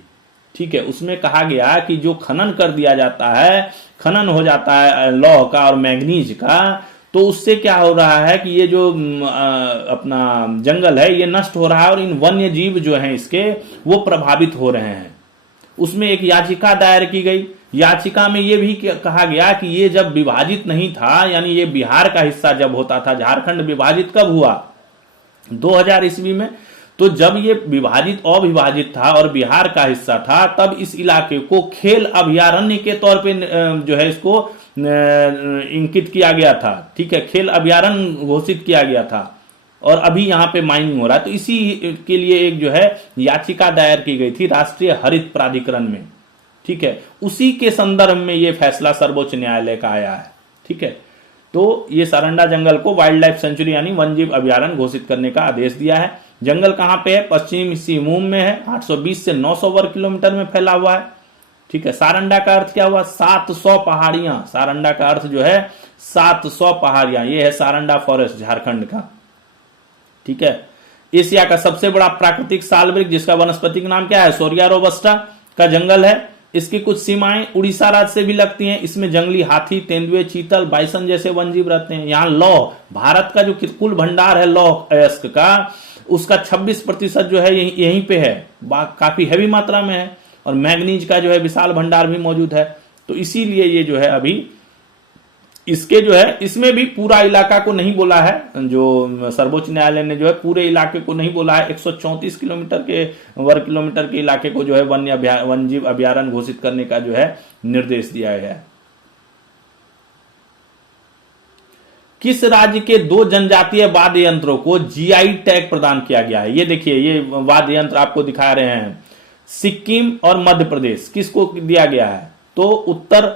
ठीक है। उसमें कहा गया कि जो खनन कर दिया जाता है, खनन हो जाता है लौह का और मैग्नीज का, तो उससे क्या हो रहा है कि ये जो अपना जंगल है ये नष्ट हो रहा है और इन वन्य जीव जो हैं इसके वो प्रभावित हो रहे हैं। उसमें एक याचिका दायर की गई। याचिका में ये भी कहा गया कि ये जब विभाजित नहीं था, यानी ये बिहार का हिस्सा जब होता था, झारखंड विभाजित कब हुआ, 2000 ईस्वी में। तो जब ये विभाजित अविभाजित था और बिहार का हिस्सा था, तब इस इलाके को खेल अभयारण्य के तौर पे जो है इसको इंकित किया गया था, ठीक है, खेल अभयारण्य घोषित किया गया था और अभी यहां पे माइनिंग हो रहा है। तो इसी के लिए एक जो है याचिका दायर की गई थी राष्ट्रीय हरित प्राधिकरण में, ठीक है। उसी के संदर्भ में ये फैसला सर्वोच्च न्यायालय का आया है, ठीक है। तो ये सारंडा जंगल को वाइल्ड लाइफ सेंचुरी यानी वन्यजीव अभयारण्य घोषित करने का आदेश दिया है। जंगल कहां पे है, पश्चिमी सिंहभूम में है, 820 से 900 वर्ग किलोमीटर में फैला हुआ है, ठीक है। सारंडा का अर्थ क्या हुआ, 700 पहाड़ियां। सारंडा का अर्थ जो है 700 पहाड़ियां, ये है सारंडा फॉरेस्ट झारखंड का, ठीक है। एशिया का सबसे बड़ा प्राकृतिक साल वृक्ष, जिसका वनस्पतिक नाम क्या है, सोरिया रोबस्टा का जंगल है। इसकी कुछ सीमाएं उड़ीसा राज्य से भी लगती हैं। इसमें जंगली हाथी, तेंदुए, चीतल, बाइसन जैसे वन्यजीव रहते हैं। यहाँ लौह, भारत का जो कुल भंडार है लौह अयस्क का, उसका 26% जो है यहीं पे है, काफी हैवी मात्रा में है। और मैग्नीज का जो है विशाल भंडार भी मौजूद है। तो इसीलिए ये जो है अभी इसके जो है, इसमें भी पूरा इलाका को नहीं बोला है, जो सर्वोच्च न्यायालय ने जो है पूरे इलाके को नहीं बोला है। 134 किलोमीटर के वर्ग किलोमीटर के इलाके को जो है वन्यजीव अभयारण्य घोषित करने का जो है निर्देश दिया गया है। किस राज्य के 2 जनजातीय वाद्य यंत्रों को जीआई टैग प्रदान किया गया है? ये देखिए, ये वाद्य यंत्र आपको दिखा रहे हैं, सिक्किम और मध्य प्रदेश। किसको दिया गया है? तो उत्तर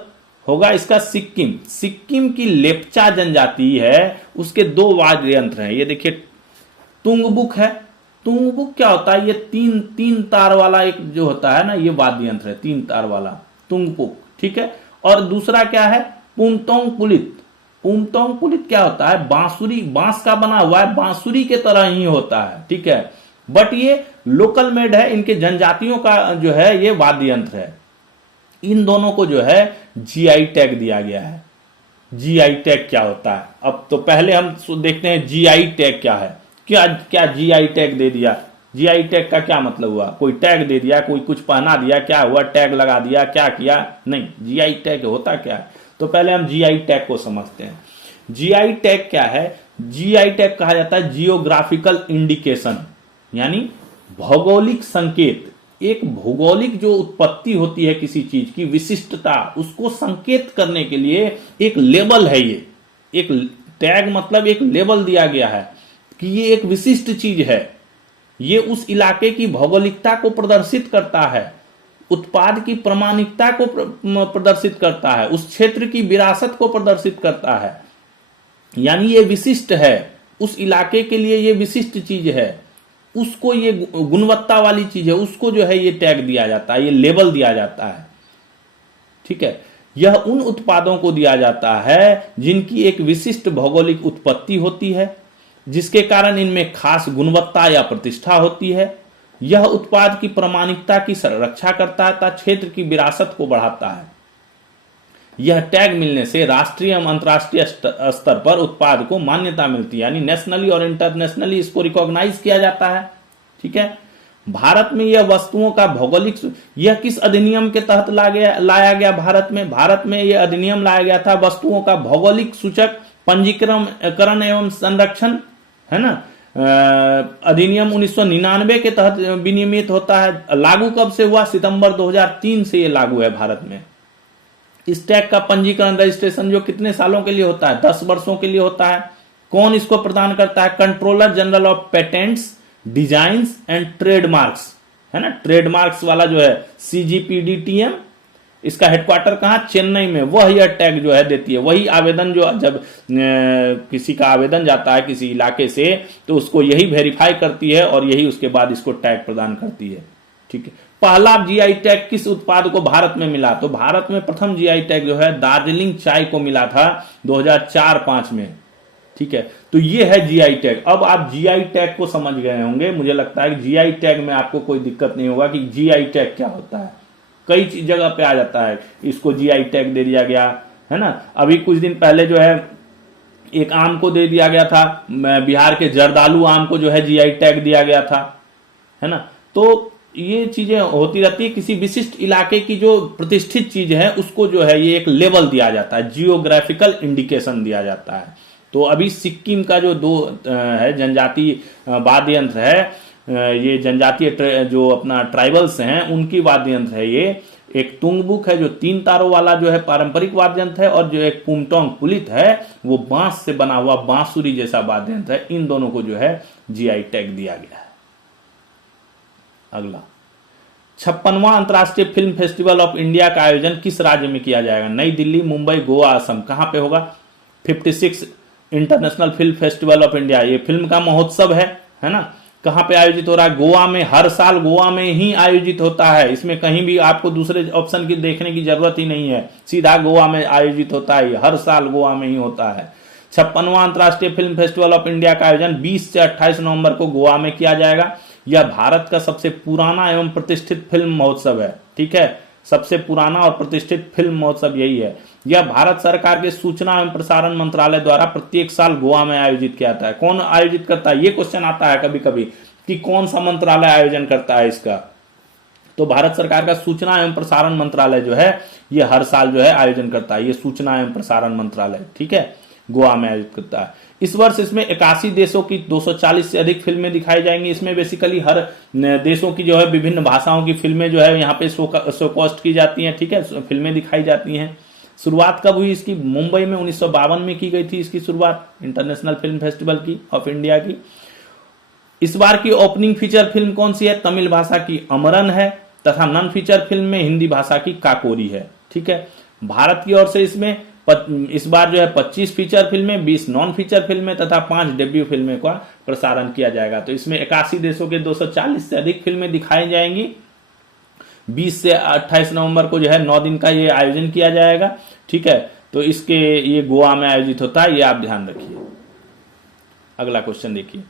होगा इसका सिक्किम। सिक्किम की लेप्चा जनजाति है, उसके 2 वाद्य यंत्र हैं। ये देखिए, तुंगबुक है। तुंगबुक क्या होता है? ये तीन तार वाला एक जो होता है ना, ये वाद्य यंत्र है, 3 तार वाला तुंगबुक, ठीक है। और दूसरा क्या है? पुमतोंग पुलित। पुमतोंग पुलित क्या होता है? बांसुरी, बांस का बना हुआ है, बांसुरी के तरह ही होता है, ठीक है। बट ये लोकल मेड है, इनके जनजातियों का जो है ये वाद्य यंत्र है। इन दोनों को जो है जीआई टैग दिया गया है। जीआई टैग क्या होता है? अब तो पहले हम देखते हैं जीआई टैग क्या है। क्या जीआई टैग दे दिया? जीआई टैग का क्या मतलब हुआ? कोई टैग दे दिया, कोई कुछ पहना दिया, क्या हुआ? टैग लगा दिया, क्या किया? नहीं, जीआई टैग होता क्या है? तो पहले हम जीआई टैग को समझते हैं। जीआई टैग क्या है? जीआई टैग कहा जाता है जियोग्राफिकल इंडिकेशन, यानी भौगोलिक संकेत। एक भौगोलिक जो उत्पत्ति होती है किसी चीज की, विशिष्टता, उसको संकेत करने के लिए एक लेबल है। ये एक टैग मतलब एक लेबल दिया गया है कि ये एक विशिष्ट चीज है। ये उस इलाके की भौगोलिकता को प्रदर्शित करता है, उत्पाद की प्रामाणिकता को प्रदर्शित करता है, उस क्षेत्र की विरासत को प्रदर्शित करता है। यानी ये विशिष्ट है, उस इलाके के लिए ये विशिष्ट चीज है, उसको ये गुणवत्ता वाली चीज है, उसको जो है ये टैग दिया जाता है, ये लेबल दिया जाता है, ठीक है। यह उन उत्पादों को दिया जाता है जिनकी एक विशिष्ट भौगोलिक उत्पत्ति होती है, जिसके कारण इनमें खास गुणवत्ता या प्रतिष्ठा होती है। यह उत्पाद की प्रामाणिकता की संरक्षा करता है तथा क्षेत्र की विरासत को बढ़ाता है। यह टैग मिलने से राष्ट्रीय एवं अंतर्राष्ट्रीय स्तर पर उत्पाद को मान्यता मिलती है, यानी नेशनली और इंटरनेशनली इसको रिकॉग्नाइज किया जाता है, ठीक है। भारत में यह वस्तुओं का भौगोलिक, यह किस अधिनियम के तहत लाया गया? भारत में यह अधिनियम लाया गया था वस्तुओं का भौगोलिक सूचक पंजीकरण एवं संरक्षण, है ना। अधिनियम 1999 के तहत विनियमित होता है। लागू कब से हुआ? सितंबर 2003 से यह लागू है भारत में। इस टैग का पंजीकरण, रजिस्ट्रेशन जो कितने सालों के लिए होता है? 10 वर्षों के लिए होता है। कौन इसको प्रदान करता है? Controller general of patents designs and trademarks, है ना, ट्रेडमार्क्स वाला जो है CGPDTM, इसका हेडक्वार्टर कहाँ, चेन्नई में, वह यह टैग जो है देती है। वही आवेदन जो जब किसी का आवेदन जाता है किसी इलाके से, तो उसको यही वेरीफाई करती है और यही उसके बाद इसको टैग प्रदान करती है। ठीक है, पहला GI टैग किस उत्पाद को भारत में मिला, तो भारत में प्रथम GI टैग जो है दार्जिलिंग चाय को मिला था 2004-05 में। ठीक है, तो ये है GI टैग। अब आप GI टैग को समझ गए होंगे, मुझे लगता है कि GI टैग में आपको कोई दिक्कत नहीं होगा कि GI टैग क्या होता है। कई जगह पे आ जाता है, इसको GI टैग दे दिया गया, है ना। अभी कुछ दिन पहले जो है एक आम को दे दिया गया था, बिहार के जर्दालू आम को जो है GI टैग दिया गया था, है ना। तो ये चीजें होती रहती है, किसी विशिष्ट इलाके की जो प्रतिष्ठित चीज है उसको जो है ये एक लेवल दिया जाता है, जियोग्राफिकल इंडिकेशन दिया जाता है। तो अभी सिक्किम का जो दो है जनजातीय वाद्य यंत्र है, ये जनजातीय जो अपना ट्राइबल्स हैं उनकी वाद्य यंत्र है ये। एक तुंगबुक है जो 3 तारों वाला जो है पारंपरिक वाद्य यंत्र है, और जो एक पुमटोंग पुलित है वो बांस से बना हुआ बांसुरी जैसा वाद्य यंत्र है। इन दोनों को जो है GI टैग दिया गया है। अगला 56वां अंतर्राष्ट्रीय फिल्म फेस्टिवल ऑफ इंडिया का आयोजन किस राज्य में किया जाएगा, नई दिल्ली, मुंबई, गोवा, असम, कहां पे होगा। 56 international film festival of India, ये फिल्म का महोत्सव है ना, कहां पे आयोजित हो रहा है, गोवा में। हर साल गोवा में ही आयोजित होता है, इसमें कहीं भी आपको दूसरे ऑप्शन की देखने की जरूरत ही नहीं है, सीधा गोवा में आयोजित होता है, हर साल गोवा में ही होता है। 56वां अंतर्राष्ट्रीय फिल्म फेस्टिवल ऑफ इंडिया का आयोजन 20 से 28 नवंबर को गोवा में किया जाएगा। यह भारत का सबसे पुराना एवं प्रतिष्ठित फिल्म महोत्सव है। ठीक है, सबसे पुराना और प्रतिष्ठित फिल्म महोत्सव यही है। यह भारत सरकार के सूचना एवं प्रसारण मंत्रालय द्वारा प्रत्येक साल गोवा में आयोजित किया जाता है। कौन आयोजित करता है, ये क्वेश्चन आता है कभी कभी कि कौन सा मंत्रालय आयोजन करता है इसका, तो भारत सरकार का सूचना एवं प्रसारण मंत्रालय जो है ये हर साल जो है आयोजन करता है, ये सूचना एवं प्रसारण मंत्रालय, ठीक है, गोवा में आयोजित करता है। इस वर्ष इसमें 81 देशों की 240 से अधिक फिल्में दिखाई जाएंगी। इसमें बेसिकली हर देशों की जो है विभिन्न भाषाओं की फिल्में जो है यहाँ पे शोकास्ट की जाती हैं। ठीक है, फिल्में दिखाई जाती हैं। शुरुआत कब हुई इसकी, मुंबई में 1952 में की गई थी इसकी शुरुआत, इंटरनेशनल फिल्म फेस्टिवल की ऑफ इंडिया की। इस बार की ओपनिंग फीचर फिल्म कौन सी है, तमिल भाषा की अमरन है, तथा नॉन फीचर फिल्म में हिंदी भाषा की काकोरी है। ठीक है, भारत की ओर से इसमें इस बार जो है 25 फीचर फिल्में, 20 नॉन फीचर फिल्में तथा 5 डेब्यू फिल्में का प्रसारण किया जाएगा। तो इसमें 81 देशों के 240 से अधिक फिल्में दिखाई जाएंगी। 20 से 28 नवंबर को जो है 9 दिन का ये आयोजन किया जाएगा। ठीक है, तो इसके ये गोवा में आयोजित होता है, ये आप ध्यान रखिए। अगला क्वेश्चन देखिए,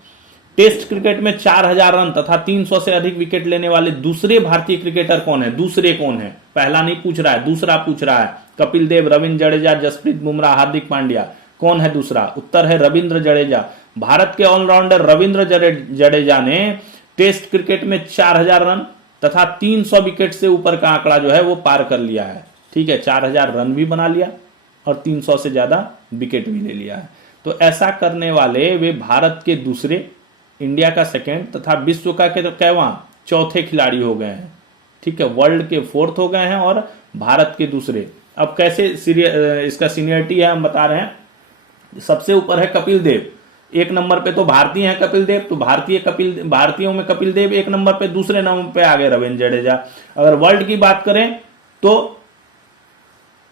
टेस्ट क्रिकेट में 4000 रन तथा 300 से अधिक विकेट लेने वाले दूसरे भारतीय क्रिकेटर कौन है, दूसरे कौन है, पहला नहीं पूछ रहा है, दूसरा पूछ रहा है। कपिल देव, रविंद्र जडेजा, जसप्रीत बुमराह, हार्दिक पांड्या, कौन है दूसरा, उत्तर है रविंद्र जडेजा। भारत के ऑलराउंडर रविंद्र जडेजा ने टेस्ट क्रिकेट में 4000 रन तथा 300 विकेट से ऊपर का आंकड़ा जो है वो पार कर लिया है। ठीक है, 4000 रन भी बना लिया और 300 से ज्यादा विकेट भी ले लिया है। तो ऐसा करने वाले वे भारत के दूसरे, इंडिया का सेकेंड तथा विश्व का कैवां, चौथे खिलाड़ी हो गए हैं। ठीक है, वर्ल्ड के 4th हो गए हैं और भारत के दूसरे। अब कैसे इसका सीनियरिटी है हम बता रहे हैं। सबसे ऊपर है कपिल देव, 1 नंबर पे तो भारतीय हैं कपिल देव, तो भारतीयों में कपिल देव 1 नंबर पे, दूसरे नंबर पे आ गए रविंद्र जडेजा। अगर वर्ल्ड की बात करें तो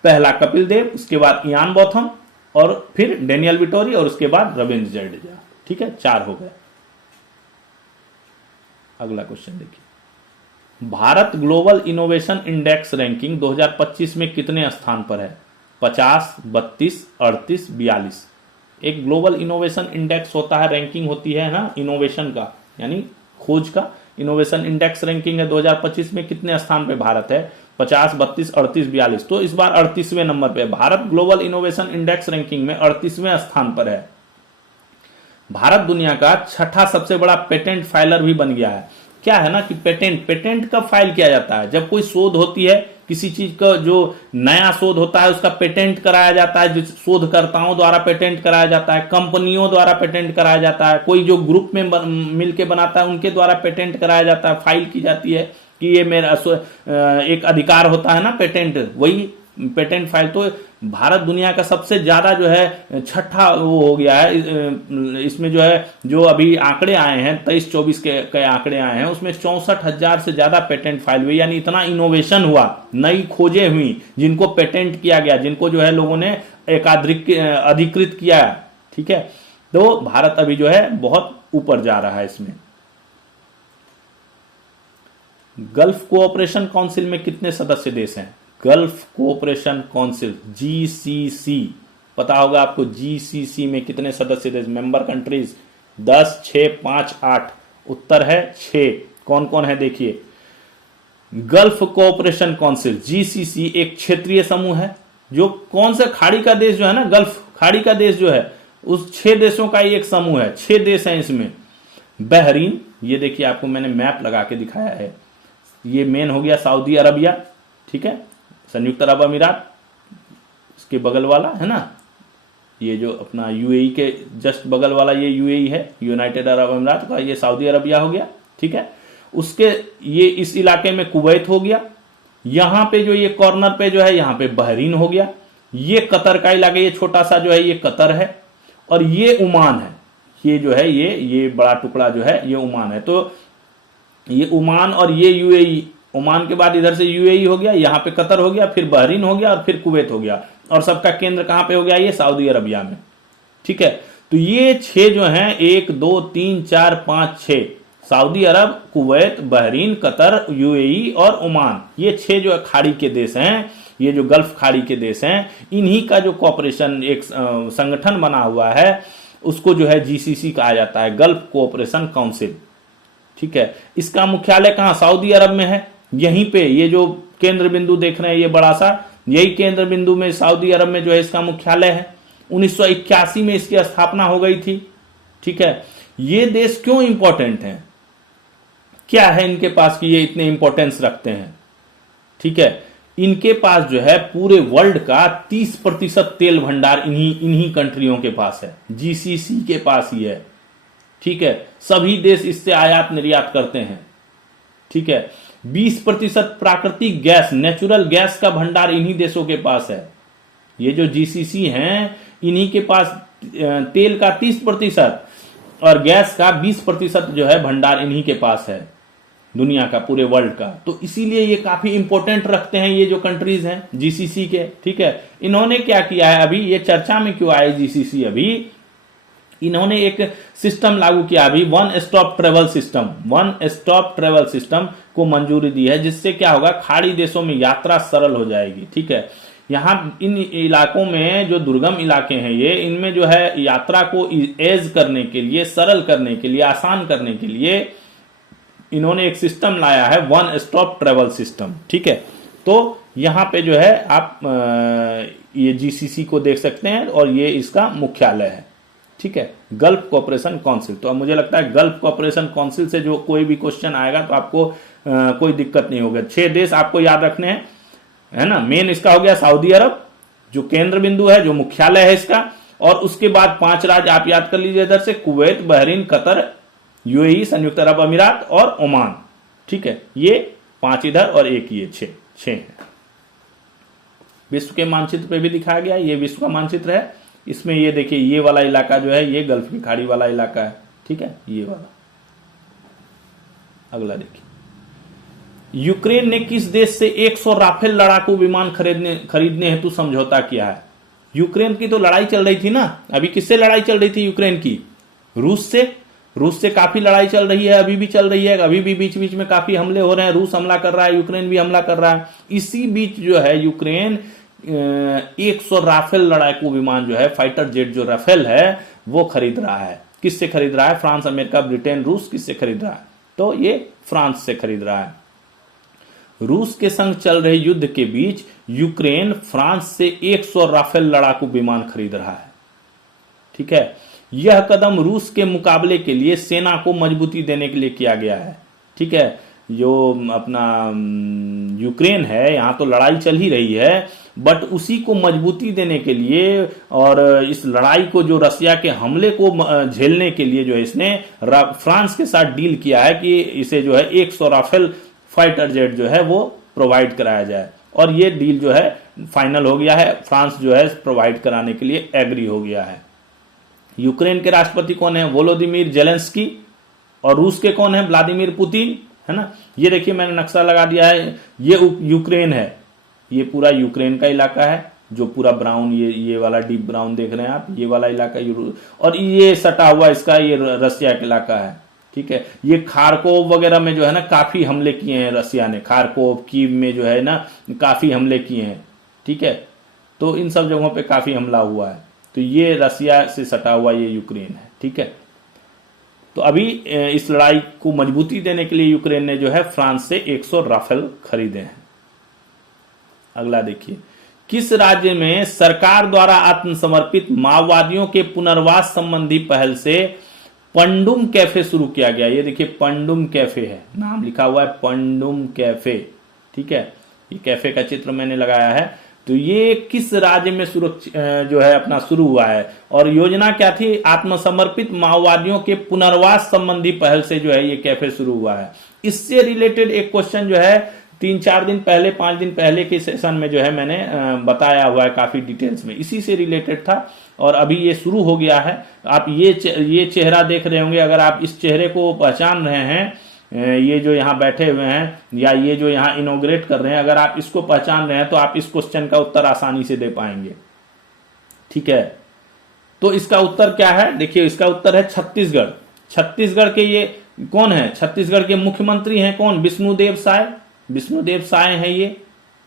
पहला कपिल देव, उसके बाद इयान बोथम और फिर डेनियल विटोरी और उसके बाद रविंद्र जडेजा। ठीक है, 4 हो गए। अगला क्वेश्चन देखिए, Bharat global innovation index ranking 2025 में कितने स्थान पर है, 50, 32, 38, 42। एक ग्लोबल इनोवेशन इंडेक्स होता है, रैंकिंग होती है ना इनोवेशन का, यानी खोज का। इनोवेशन इंडेक्स रैंकिंग है 2025 में कितने स्थान पे भारत है, 50, 32, 38, 42। तो इस बार 38वें नंबर पे Bharat global innovation index ranking में 38वें स्थान पर है। भारत दुनिया का 6ठा सबसे बड़ा पेटेंट फाइलर भी बन गया है। क्या है ना कि पेटेंट कब फाइल किया जाता है, जब कोई शोध होती है, किसी चीज का जो नया शोध होता है उसका पेटेंट कराया जाता है, जो शोधकर्ताओं द्वारा पेटेंट कराया जाता है, कंपनियों द्वारा पेटेंट कराया जाता है, कोई जो ग्रुप में मिलके बनाता है उनके द्वारा पेटेंट कराया जाता है, फाइल की जाती है कि ये मेरा एक अधिकार होता है ना पेटेंट, वही पेटेंट फाइल। तो भारत दुनिया का सबसे ज्यादा जो है छठा वो हो गया है। इसमें जो है जो अभी आंकड़े आए हैं 23-24 के आंकड़े आए हैं, उसमें 64,000 से ज्यादा पेटेंट फाइल हुई, यानी इतना इनोवेशन हुआ, नई खोजें हुई जिनको पेटेंट किया गया, जिनको जो है लोगों ने अधिकृत किया। ठीक है, तो भारत अभी जो है बहुत ऊपर जा रहा है इसमें। गल्फ कोऑपरेशन काउंसिल में कितने सदस्य देश हैं? गल्फ कोऑपरेशन काउंसिल जीसीसी, पता होगा आपको जीसीसी में कितने सदस्य देश, मेंबर कंट्रीज? 10, 6, 5, 8। उत्तर है 6। कौन कौन है देखिए। गल्फ कोऑपरेशन काउंसिल जीसीसी एक क्षेत्रीय समूह है जो कौन सा खाड़ी का देश जो है ना, गल्फ खाड़ी का देश जो है, उस 6 देशों का ही एक समूह है। 6 देश हैं इसमें। बहरीन, ये देखिए आपको मैंने मैप लगा के दिखाया है, ये मेन हो गया सऊदी अरबिया, ठीक है, संयुक्त अरब अमीरात, इसके बगल वाला है ना, ये जो अपना यूएई के जस्ट बगल वाला ये यूएई है, यूनाइटेड अरब अमीरात का, ये सऊदी अरबिया हो गया। ठीक है, उसके ये इस इलाके में कुवैत हो गया, यहां पे जो ये कॉर्नर पे जो है यहां पे बहरीन हो गया, ये कतर का इलाका, ये छोटा सा जो है ये कतर है, और ये ओमान है, ये जो है ये बड़ा टुकड़ा जो है ये ओमान है। तो ये ओमान और ये यूएई, ओमान के बाद इधर से यूएई हो गया, यहां पे कतर हो गया, फिर बहरीन हो गया और फिर कुवैत हो गया, और सबका केंद्र कहां पे हो गया? ये सऊदी अरबिया में। ठीक है, तो ये 6 जो हैं 1, 2, 3, 4, 5, 6, सऊदी अरब, कुवैत, बहरीन, कतर, यूएई और ओमान, ये 6 जो खाड़ी के देश हैं, ये जो गल्फ खाड़ी के देश हैं, इन्हीं का जो कॉपरेशन एक संगठन बना हुआ है, उसको जो है जीसीसी कहा जाता है, गल्फ कोऑपरेशन काउंसिल। ठीक है, इसका मुख्यालय कहां? सऊदी अरब में है। यहीं पे ये जो केंद्र बिंदु देख रहे हैं ये बड़ा सा, यही केंद्र बिंदु में सऊदी अरब में जो है इसका मुख्यालय है। 1981 में इसकी स्थापना हो गई थी। ठीक है, ये देश क्यों इंपॉर्टेंट हैं, क्या है इनके पास कि ये इतने इंपॉर्टेंस रखते हैं? ठीक है, इनके पास जो है पूरे वर्ल्ड का 30% तेल भंडार इन्हीं कंट्रियों के पास है, जीसीसी के पास ही है। ठीक है, सभी देश इससे आयात निर्यात करते हैं। ठीक है, 20% प्राकृतिक गैस, नेचुरल गैस का भंडार इन्हीं देशों के पास है। ये जो जीसीसी हैं इन्हीं के पास तेल का 30% और गैस का 20% जो है भंडार इन्हीं के पास है, दुनिया का, पूरे वर्ल्ड का। तो इसीलिए ये काफी इंपॉर्टेंट रखते हैं ये जो कंट्रीज हैं जीसीसी के। ठीक है, इन्होंने क्या किया है, अभी ये चर्चा में क्यों आए जीसीसी, अभी इन्होंने एक सिस्टम लागू किया, अभी वन स्टॉप ट्रेवल सिस्टम को मंजूरी दी है, जिससे क्या होगा, खाड़ी देशों में यात्रा सरल हो जाएगी। ठीक है, यहाँ इन इलाकों में जो दुर्गम इलाके हैं ये, इनमें जो है यात्रा को एज करने के लिए, सरल करने के लिए, आसान करने के लिए इन्होंने एक सिस्टम लाया है, वन स्टॉप ट्रेवल सिस्टम। ठीक है, तो यहाँ पे जो है आप ये जीसीसी को देख सकते हैं और ये इसका मुख्यालय है। ठीक है, गल्फ कोऑपरेशन काउंसिल। तो अब मुझे लगता है गल्फ कोऑपरेशन काउंसिल से जो कोई भी क्वेश्चन आएगा तो आपको कोई दिक्कत नहीं होगी। 6 देश आपको याद रखने हैं, है ना। मेन इसका हो गया सऊदी अरब जो केंद्र बिंदु है, जो मुख्यालय है इसका, और उसके बाद 5 राज्य आप याद कर लीजिए इधर से, कुवैत, बहरीन, कतर, यूएई, संयुक्त अरब अमीरात और ओमान। ठीक है, ये 5 इधर और 1 ये 6 है। विश्व के मानचित्र पे भी दिखाया गया, ये विश्व का मानचित्र है। इसमें ये देखिए, ये वाला इलाका जो है ये गल्फ की खाड़ी वाला इलाका है। ठीक है, ये वाला। अगला देखिए, यूक्रेन ने किस देश से 100 राफेल लड़ाकू विमान खरीदने हेतु समझौता किया है? यूक्रेन की तो लड़ाई चल रही थी ना, अभी किससे लड़ाई चल रही थी यूक्रेन की? रूस से काफी लड़ाई चल रही है, अभी भी चल रही है, अभी भी बीच बीच में काफी हमले हो रहे हैं, रूस हमला कर रहा है, यूक्रेन भी हमला कर रहा है। इसी बीच जो है यूक्रेन 100 राफेल लड़ाकू विमान जो है, फाइटर जेट जो राफेल है, वो खरीद रहा है। किससे खरीद रहा है? फ्रांस, अमेरिका, ब्रिटेन, रूस किससे खरीद रहा है? तो ये फ्रांस से खरीद रहा है। रूस के संग चल रहे युद्ध के बीच यूक्रेन फ्रांस से 100 राफेल लड़ाकू विमान खरीद रहा है। ठीक है, यह कदम रूस के मुकाबले के लिए सेना को मजबूती देने के लिए किया गया है। ठीक है, जो अपना यूक्रेन है, यहां तो लड़ाई चल ही रही है, बट उसी को मजबूती देने के लिए और इस लड़ाई को, जो रसिया के हमले को झेलने के लिए जो है इसने फ्रांस के साथ डील किया है कि इसे जो है 100 राफेल फाइटर जेट जो है वो प्रोवाइड कराया जाए। और ये डील जो है फाइनल हो गया है, फ्रांस जो है प्रोवाइड कराने के लिए एग्री हो गया है। यूक्रेन के राष्ट्रपति कौन है? Volodymyr Zelensky. और रूस के कौन है? व्लादिमीर पुतिन, है ना। ये देखिए मैंने नक्शा लगा दिया है, ये यूक्रेन है, ये पूरा यूक्रेन का इलाका है, जो पूरा ब्राउन ये वाला डीप ब्राउन देख रहे हैं आप, ये वाला इलाका और ये सटा हुआ इसका ये रसिया का इलाका है, ठीक है। ये खारकोव वगैरह में जो है ना काफी हमले किए हैं रसिया ने, खारकोव कीव में जो है ना काफी हमले किए हैं, ठीक है। तो इन सब जगहों पे काफी हमला हुआ है। तो ये रसिया से सटा हुआ ये यूक्रेन है, ठीक है। तो अभी इस लड़ाई को मजबूती देने के लिए यूक्रेन ने जो है फ्रांस से 100 राफेल खरीदे हैं। अगला देखिए, किस राज्य में सरकार द्वारा आत्मसमर्पित माओवादियों के पुनर्वास संबंधी पहल से पंडुम कैफे शुरू किया गया? ये देखिए पंडुम कैफे है, नाम लिखा हुआ है पंडुम कैफे, ठीक है। ये कैफे का चित्र मैंने लगाया है। तो ये किस राज्य में जो है अपना शुरू हुआ है और योजना क्या थी? आत्मसमर्पित माओवादियों के पुनर्वास संबंधी पहल से जो है ये कैफे शुरू हुआ है। इससे रिलेटेड एक क्वेश्चन जो है 3-4 दिन पहले 5 दिन पहले के सेशन में जो है मैंने बताया हुआ है काफी डिटेल्स में, इसी से रिलेटेड था और अभी ये शुरू हो गया है। आप ये चेहरा देख रहे होंगे, अगर आप इस चेहरे को पहचान रहे हैं, ये जो यहाँ बैठे हुए हैं या ये जो यहाँ इनोग्रेट कर रहे हैं, अगर आप इसको पहचान रहे हैं तो आप इस क्वेश्चन का उत्तर आसानी से दे पाएंगे, ठीक है। तो इसका उत्तर क्या है? देखिए इसका उत्तर है छत्तीसगढ़। छत्तीसगढ़ के ये कौन है? छत्तीसगढ़ के मुख्यमंत्री हैं कौन? विष्णुदेव साय। विष्णुदेव साय है ये,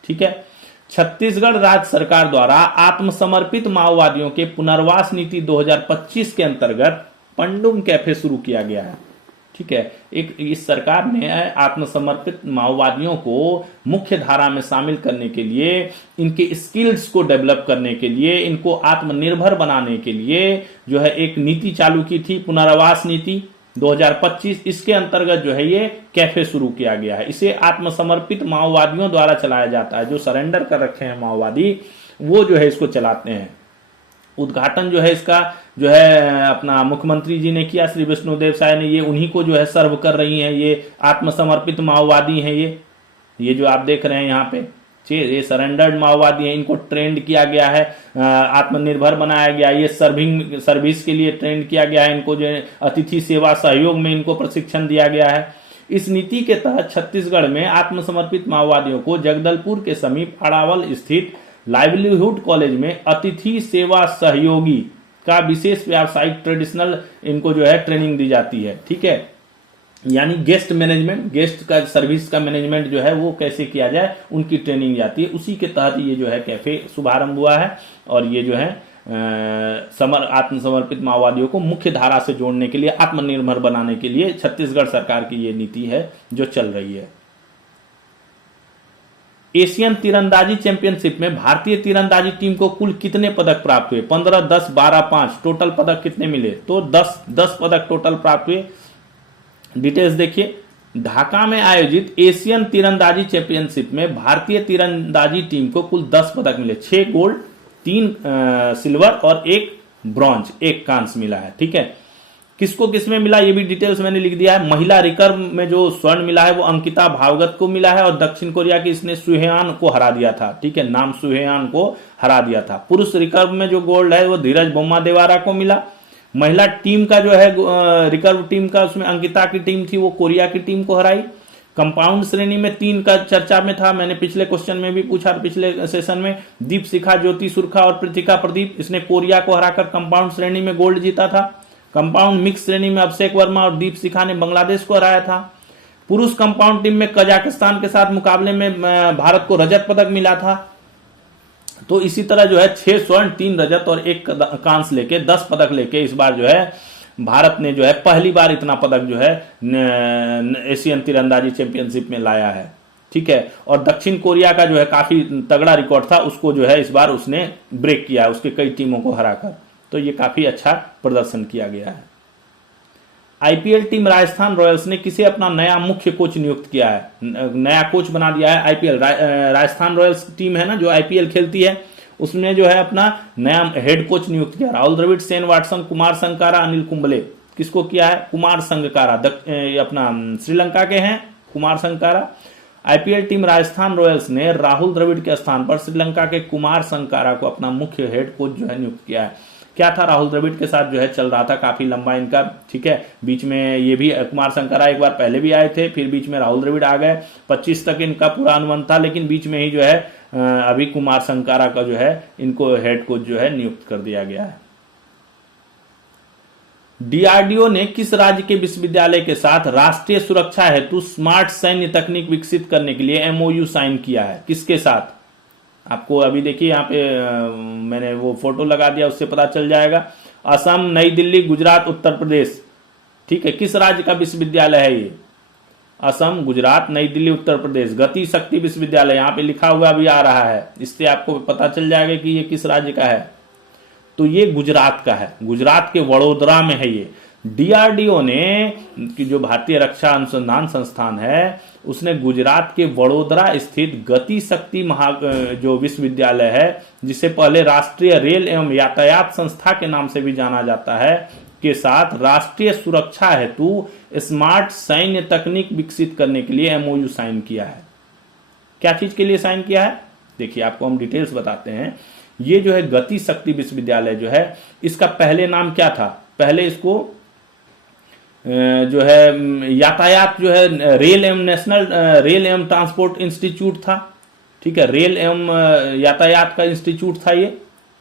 ठीक है। छत्तीसगढ़ राज्य सरकार द्वारा आत्मसमर्पित माओवादियों के पुनर्वास नीति 2025 के अंतर्गत पंडुम कैफे शुरू किया गया है, ठीक है। इस सरकार ने आत्मसमर्पित माओवादियों को मुख्य धारा में शामिल करने के लिए, इनके स्किल्स को डेवलप करने के लिए, इनको आत्मनिर्भर बनाने के लिए जो है एक नीति चालू की थी, पुनर्वास नीति 2025। इसके अंतर्गत जो है ये कैफे शुरू किया गया है। इसे आत्मसमर्पित माओवादियों द्वारा चलाया जाता है, जो सरेंडर कर रखे हैं माओवादी वो जो है इसको चलाते हैं। उद्घाटन जो है इसका जो है अपना मुख्यमंत्री जी ने किया, श्री विष्णुदेव साय ने। ये उन्हीं को जो है सर्व कर रही हैं, ये आत्मसमर्पित माओवादी हैं। ये जो आप देख रहे हैं यहाँ पे ये सरेंडर्ड माओवादी हैं, इनको ट्रेंड किया गया है, आत्मनिर्भर बनाया गया, ये सर्विस के लिए ट्रेंड किया गया है, इनको जो अतिथि सेवा सहयोग में इनको प्रशिक्षण दिया गया है। इस नीति के तहत छत्तीसगढ़ में आत्मसमर्पित माओवादियों को जगदलपुर के समीप अड़ावल स्थित लाइवलीहुड कॉलेज में अतिथि सेवा सहयोगी का विशेष व्यावसायिक ट्रेडिशनल इनको जो है ट्रेनिंग दी जाती है, ठीक है। यानी गेस्ट मैनेजमेंट, गेस्ट का सर्विस का मैनेजमेंट जो है वो कैसे किया जाए उनकी ट्रेनिंग जाती है। उसी के तहत ये जो है कैफे शुभारंभ हुआ है और ये जो है आत्मसमर्पित माओवादियों को मुख्य धारा से जोड़ने के लिए, आत्मनिर्भर बनाने के लिए छत्तीसगढ़ सरकार की ये नीति है जो चल रही है। एशियन तीरंदाजी चैंपियनशिप में भारतीय तीरंदाजी टीम को कुल कितने पदक प्राप्त हुए? 15, 10, 12, 5 टोटल पदक कितने मिले? तो 10 पदक टोटल प्राप्त हुए। डिटेल्स देखिए, ढाका में आयोजित एशियन तीरंदाजी चैंपियनशिप में भारतीय तीरंदाजी टीम को कुल 10 पदक मिले। 6 गोल्ड, 3 सिल्वर और 1 ब्रॉन्ज, 1 कांस्य मिला है, ठीक है। किसको किसमें मिला ये भी डिटेल्स मैंने लिख दिया है। महिला रिकर्व में जो स्वर्ण मिला है वो अंकिता भावगत को मिला है और दक्षिण कोरिया की इसने सुहेयान को हरा दिया था, ठीक है, नाम सुहेयान को हरा दिया था। पुरुष रिकर्व में जो गोल्ड है वो धीरज बोम्मा देवारा को मिला। महिला टीम का जो है रिकर्व टीम का, उसमें अंकिता की टीम थी वो कोरिया की टीम को हराई। कंपाउंड श्रेणी में 3 का चर्चा में था, मैंने पिछले क्वेश्चन में भी पूछा, पिछले सेशन में। दीप शिखा, ज्योति सुरखा और पृथिका प्रदीप, इसने कोरिया को हराकर कंपाउंड श्रेणी में गोल्ड जीता था। कंपाउंड मिक्स श्रेणी में अभिषेक वर्मा और दीप शिखा ने बांग्लादेश को हराया था। पुरुष कंपाउंड टीम में कजाकिस्तान के साथ मुकाबले में भारत को रजत पदक मिला था। तो इसी तरह जो है 6 स्वर्ण, 3 रजत और 1 कांस्य लेके 10 पदक लेके इस बार जो है भारत ने जो है पहली बार इतना पदक जो है एशियन तीरंदाजी चैंपियनशिप में लाया है, ठीक है। और दक्षिण कोरिया का जो है काफी तगड़ा रिकॉर्ड था, उसको जो है इस बार उसने ब्रेक किया, उसके कई टीमों को हराकर। तो ये काफी अच्छा प्रदर्शन किया गया है। आईपीएल टीम राजस्थान रॉयल्स ने किसे अपना नया मुख्य कोच नियुक्त किया है? नया कोच बना दिया है। आईपीएल राजस्थान रॉयल्स टीम है ना जो आईपीएल खेलती है, उसने जो है अपना नया हेड कोच नियुक्त किया। Rahul Dravid, Shane Watson, Kumar Sangakkara, Anil Kumble. किसको किया है? कुमार संगकारा, अपना श्रीलंका के हैं Kumar Sangakkara. IPL team Rajasthan Royals ने राहुल द्रविड़ के स्थान पर श्रीलंका के कुमार संकारा को अपना मुख्य हेड कोच जो है नियुक्त किया है। क्या था, राहुल द्रविड़ के साथ जो है चल रहा था काफी लंबा इनका, ठीक है। बीच में ये भी कुमार संकारा एक बार पहले भी आए थे, फिर बीच में राहुल द्रविड़ आ गए। 25 तक इनका पूरा अनुबंध था, लेकिन बीच में ही जो है अभी कुमार संकारा का जो है इनको हेड कोच जो है नियुक्त कर दिया गया है। डीआरडीओ ने किस राज्य के विश्वविद्यालय के साथ राष्ट्रीय सुरक्षा हेतु स्मार्ट सैन्य तकनीक विकसित करने के लिए एमओयू साइन किया है? किसके साथ? आपको अभी देखिए यहाँ पे मैंने वो फोटो लगा दिया, उससे पता चल जाएगा। असम, नई दिल्ली, गुजरात, उत्तर प्रदेश, ठीक है। किस राज्य का विश्वविद्यालय है ये? असम, गुजरात, नई दिल्ली, उत्तर प्रदेश। गति शक्ति विश्वविद्यालय यहाँ पे लिखा हुआ भी आ रहा है, इससे आपको पता चल जाएगा कि ये किस राज्य का है। तो ये गुजरात का है, गुजरात के वडोदरा में है ये। डीआरडीओ ने कि जो भारतीय रक्षा अनुसंधान संस्थान है, उसने गुजरात के वडोदरा स्थित गति शक्ति जो विश्वविद्यालय है, जिसे पहले राष्ट्रीय रेल एवं यातायात संस्था के नाम से भी जाना जाता है, के साथ राष्ट्रीय सुरक्षा हेतु स्मार्ट सैन्य तकनीक विकसित करने के लिए एमओयू साइन किया है। क्या चीज के लिए साइन किया है? देखिए आपको हम डिटेल्स बताते हैं। ये जो है गति शक्ति विश्वविद्यालय जो है, इसका पहले नाम क्या था? पहले इसको जो है यातायात जो है रेल एवं ट्रांसपोर्ट इंस्टीट्यूट था, ठीक है। रेल एवं यातायात का इंस्टीट्यूट था ये,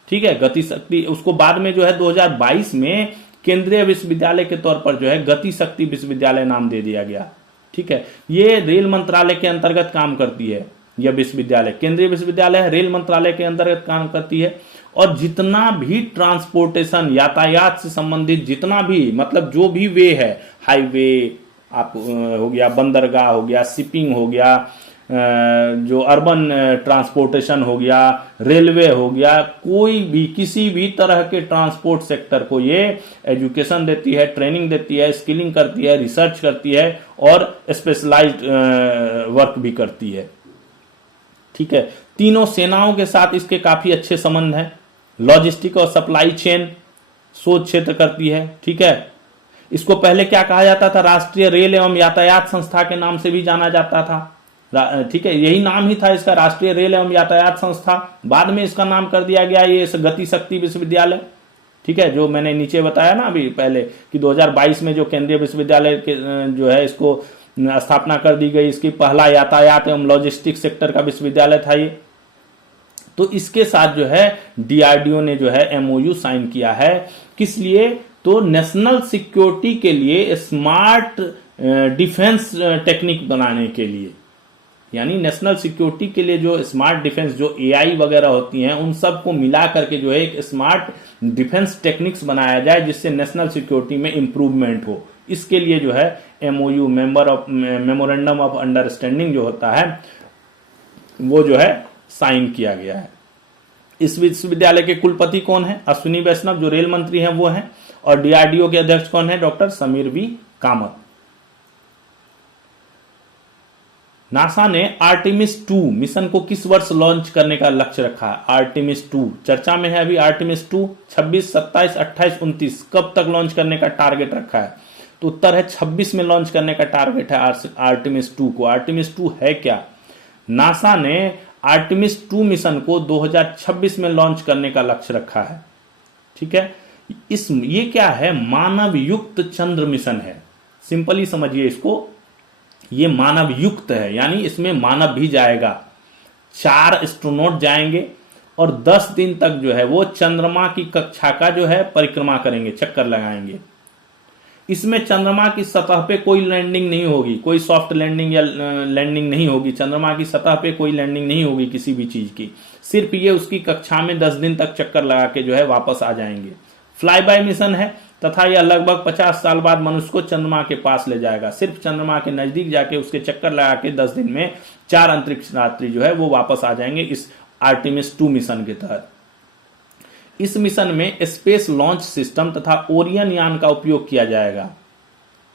ठीक है। गति शक्ति, उसको बाद में जो है 2022 में केंद्रीय विश्वविद्यालय के तौर पर जो है गति शक्ति विश्वविद्यालय नाम दे दिया गया, ठीक है। ये रेल मंत्रालय के अंतर्गत काम करती है। यह विश्वविद्यालय केंद्रीय विश्वविद्यालय है, रेल मंत्रालय के अंतर्गत काम करती है। और जितना भी ट्रांसपोर्टेशन, यातायात से संबंधित जितना भी, मतलब जो भी वे है, हाईवे आप हो गया, बंदरगाह हो गया, शिपिंग हो गया, जो अर्बन ट्रांसपोर्टेशन हो गया, रेलवे हो गया, कोई भी किसी भी तरह के ट्रांसपोर्ट सेक्टर को ये एजुकेशन देती है, ट्रेनिंग देती है, स्किलिंग करती है, रिसर्च करती है और स्पेशलाइज्ड वर्क भी करती है, ठीक है। तीनों सेनाओं के साथ इसके काफी अच्छे संबंध हैं। लॉजिस्टिक और सप्लाई चेन शोध क्षेत्र करती है, ठीक है। इसको पहले क्या कहा जाता था? राष्ट्रीय रेल एवं यातायात संस्था के नाम से भी जाना जाता था, ठीक है। यही नाम ही था इसका, राष्ट्रीय रेल एवं यातायात संस्था। बाद में इसका नाम कर दिया गया ये गति शक्ति विश्वविद्यालय, ठीक है। जो मैंने नीचे बताया ना अभी पहले कि 2022 में जो केंद्रीय विश्वविद्यालय के जो है इसको स्थापना कर दी गई, इसकी पहला यातायात एवं लॉजिस्टिक सेक्टर का विश्वविद्यालय था ये। तो इसके साथ जो है डीआरडीओ ने जो है एमओयू साइन किया है। किस लिए? तो नेशनल सिक्योरिटी के लिए स्मार्ट डिफेंस टेक्निक बनाने के लिए, यानी नेशनल सिक्योरिटी के लिए जो स्मार्ट डिफेंस, जो एआई वगैरह होती हैं, उन सब को मिला करके जो है एक स्मार्ट डिफेंस टेक्निक्स बनाया जाए जिससे नेशनल सिक्योरिटी में इंप्रूवमेंट हो। इसके लिए जो है एमओयू, मेमोरेंडम ऑफ अंडरस्टैंडिंग जो होता है वो जो है साइन किया गया है। इस विश्वविद्यालय के कुलपति कौन है? अश्विनी वैष्णव जो रेल मंत्री हैं वो हैं। और डीआरडीओ के अध्यक्ष कौन है? Doctor Sameer V Kamat. NASA ने आर्टेमिस 2 मिशन को किस वर्ष लॉन्च करने का लक्ष्य रखा है? आर्टेमिस 2 चर्चा में है अभी। आर्टेमिस 2 26, 27, 28, 29 कब तक लॉन्च करने का टारगेट रखा है? तो उत्तर है 26 में लॉन्च करने का टारगेट है आर्टेमिस 2 को। आर्टेमिस 2 है क्या? नासा ने आर्टेमिस 2 मिशन को 2026 में लॉन्च करने का लक्ष्य रखा है, ठीक है। ये क्या है? मानव युक्त चंद्र मिशन है। सिंपली समझिए इसको, ये मानव युक्त है, यानी इसमें मानव भी जाएगा। 4 एस्ट्रोनॉट जाएंगे और 10 दिन तक जो है वो चंद्रमा की कक्षा का जो है परिक्रमा करेंगे, चक्कर लगाएंगे। इसमें चंद्रमा की सतह पे कोई लैंडिंग नहीं होगी, कोई सॉफ्ट लैंडिंग या लैंडिंग नहीं होगी। चंद्रमा की सतह पे कोई लैंडिंग नहीं होगी किसी भी चीज की। सिर्फ ये उसकी कक्षा में 10 दिन तक चक्कर लगा के जो है वापस आ जाएंगे। फ्लाई बाय मिशन है तथा यह लगभग 50 साल बाद मनुष्य को चंद्रमा के पास ले जाएगा। सिर्फ चंद्रमा के नजदीक जाके उसके चक्कर लगा के 10 दिन में 4 अंतरिक्ष यात्री जो है वो वापस आ जाएंगे इस आर्टेमिस 2 मिशन के तहत। इस मिशन में स्पेस लॉन्च सिस्टम तथा ओरियन यान का उपयोग किया जाएगा,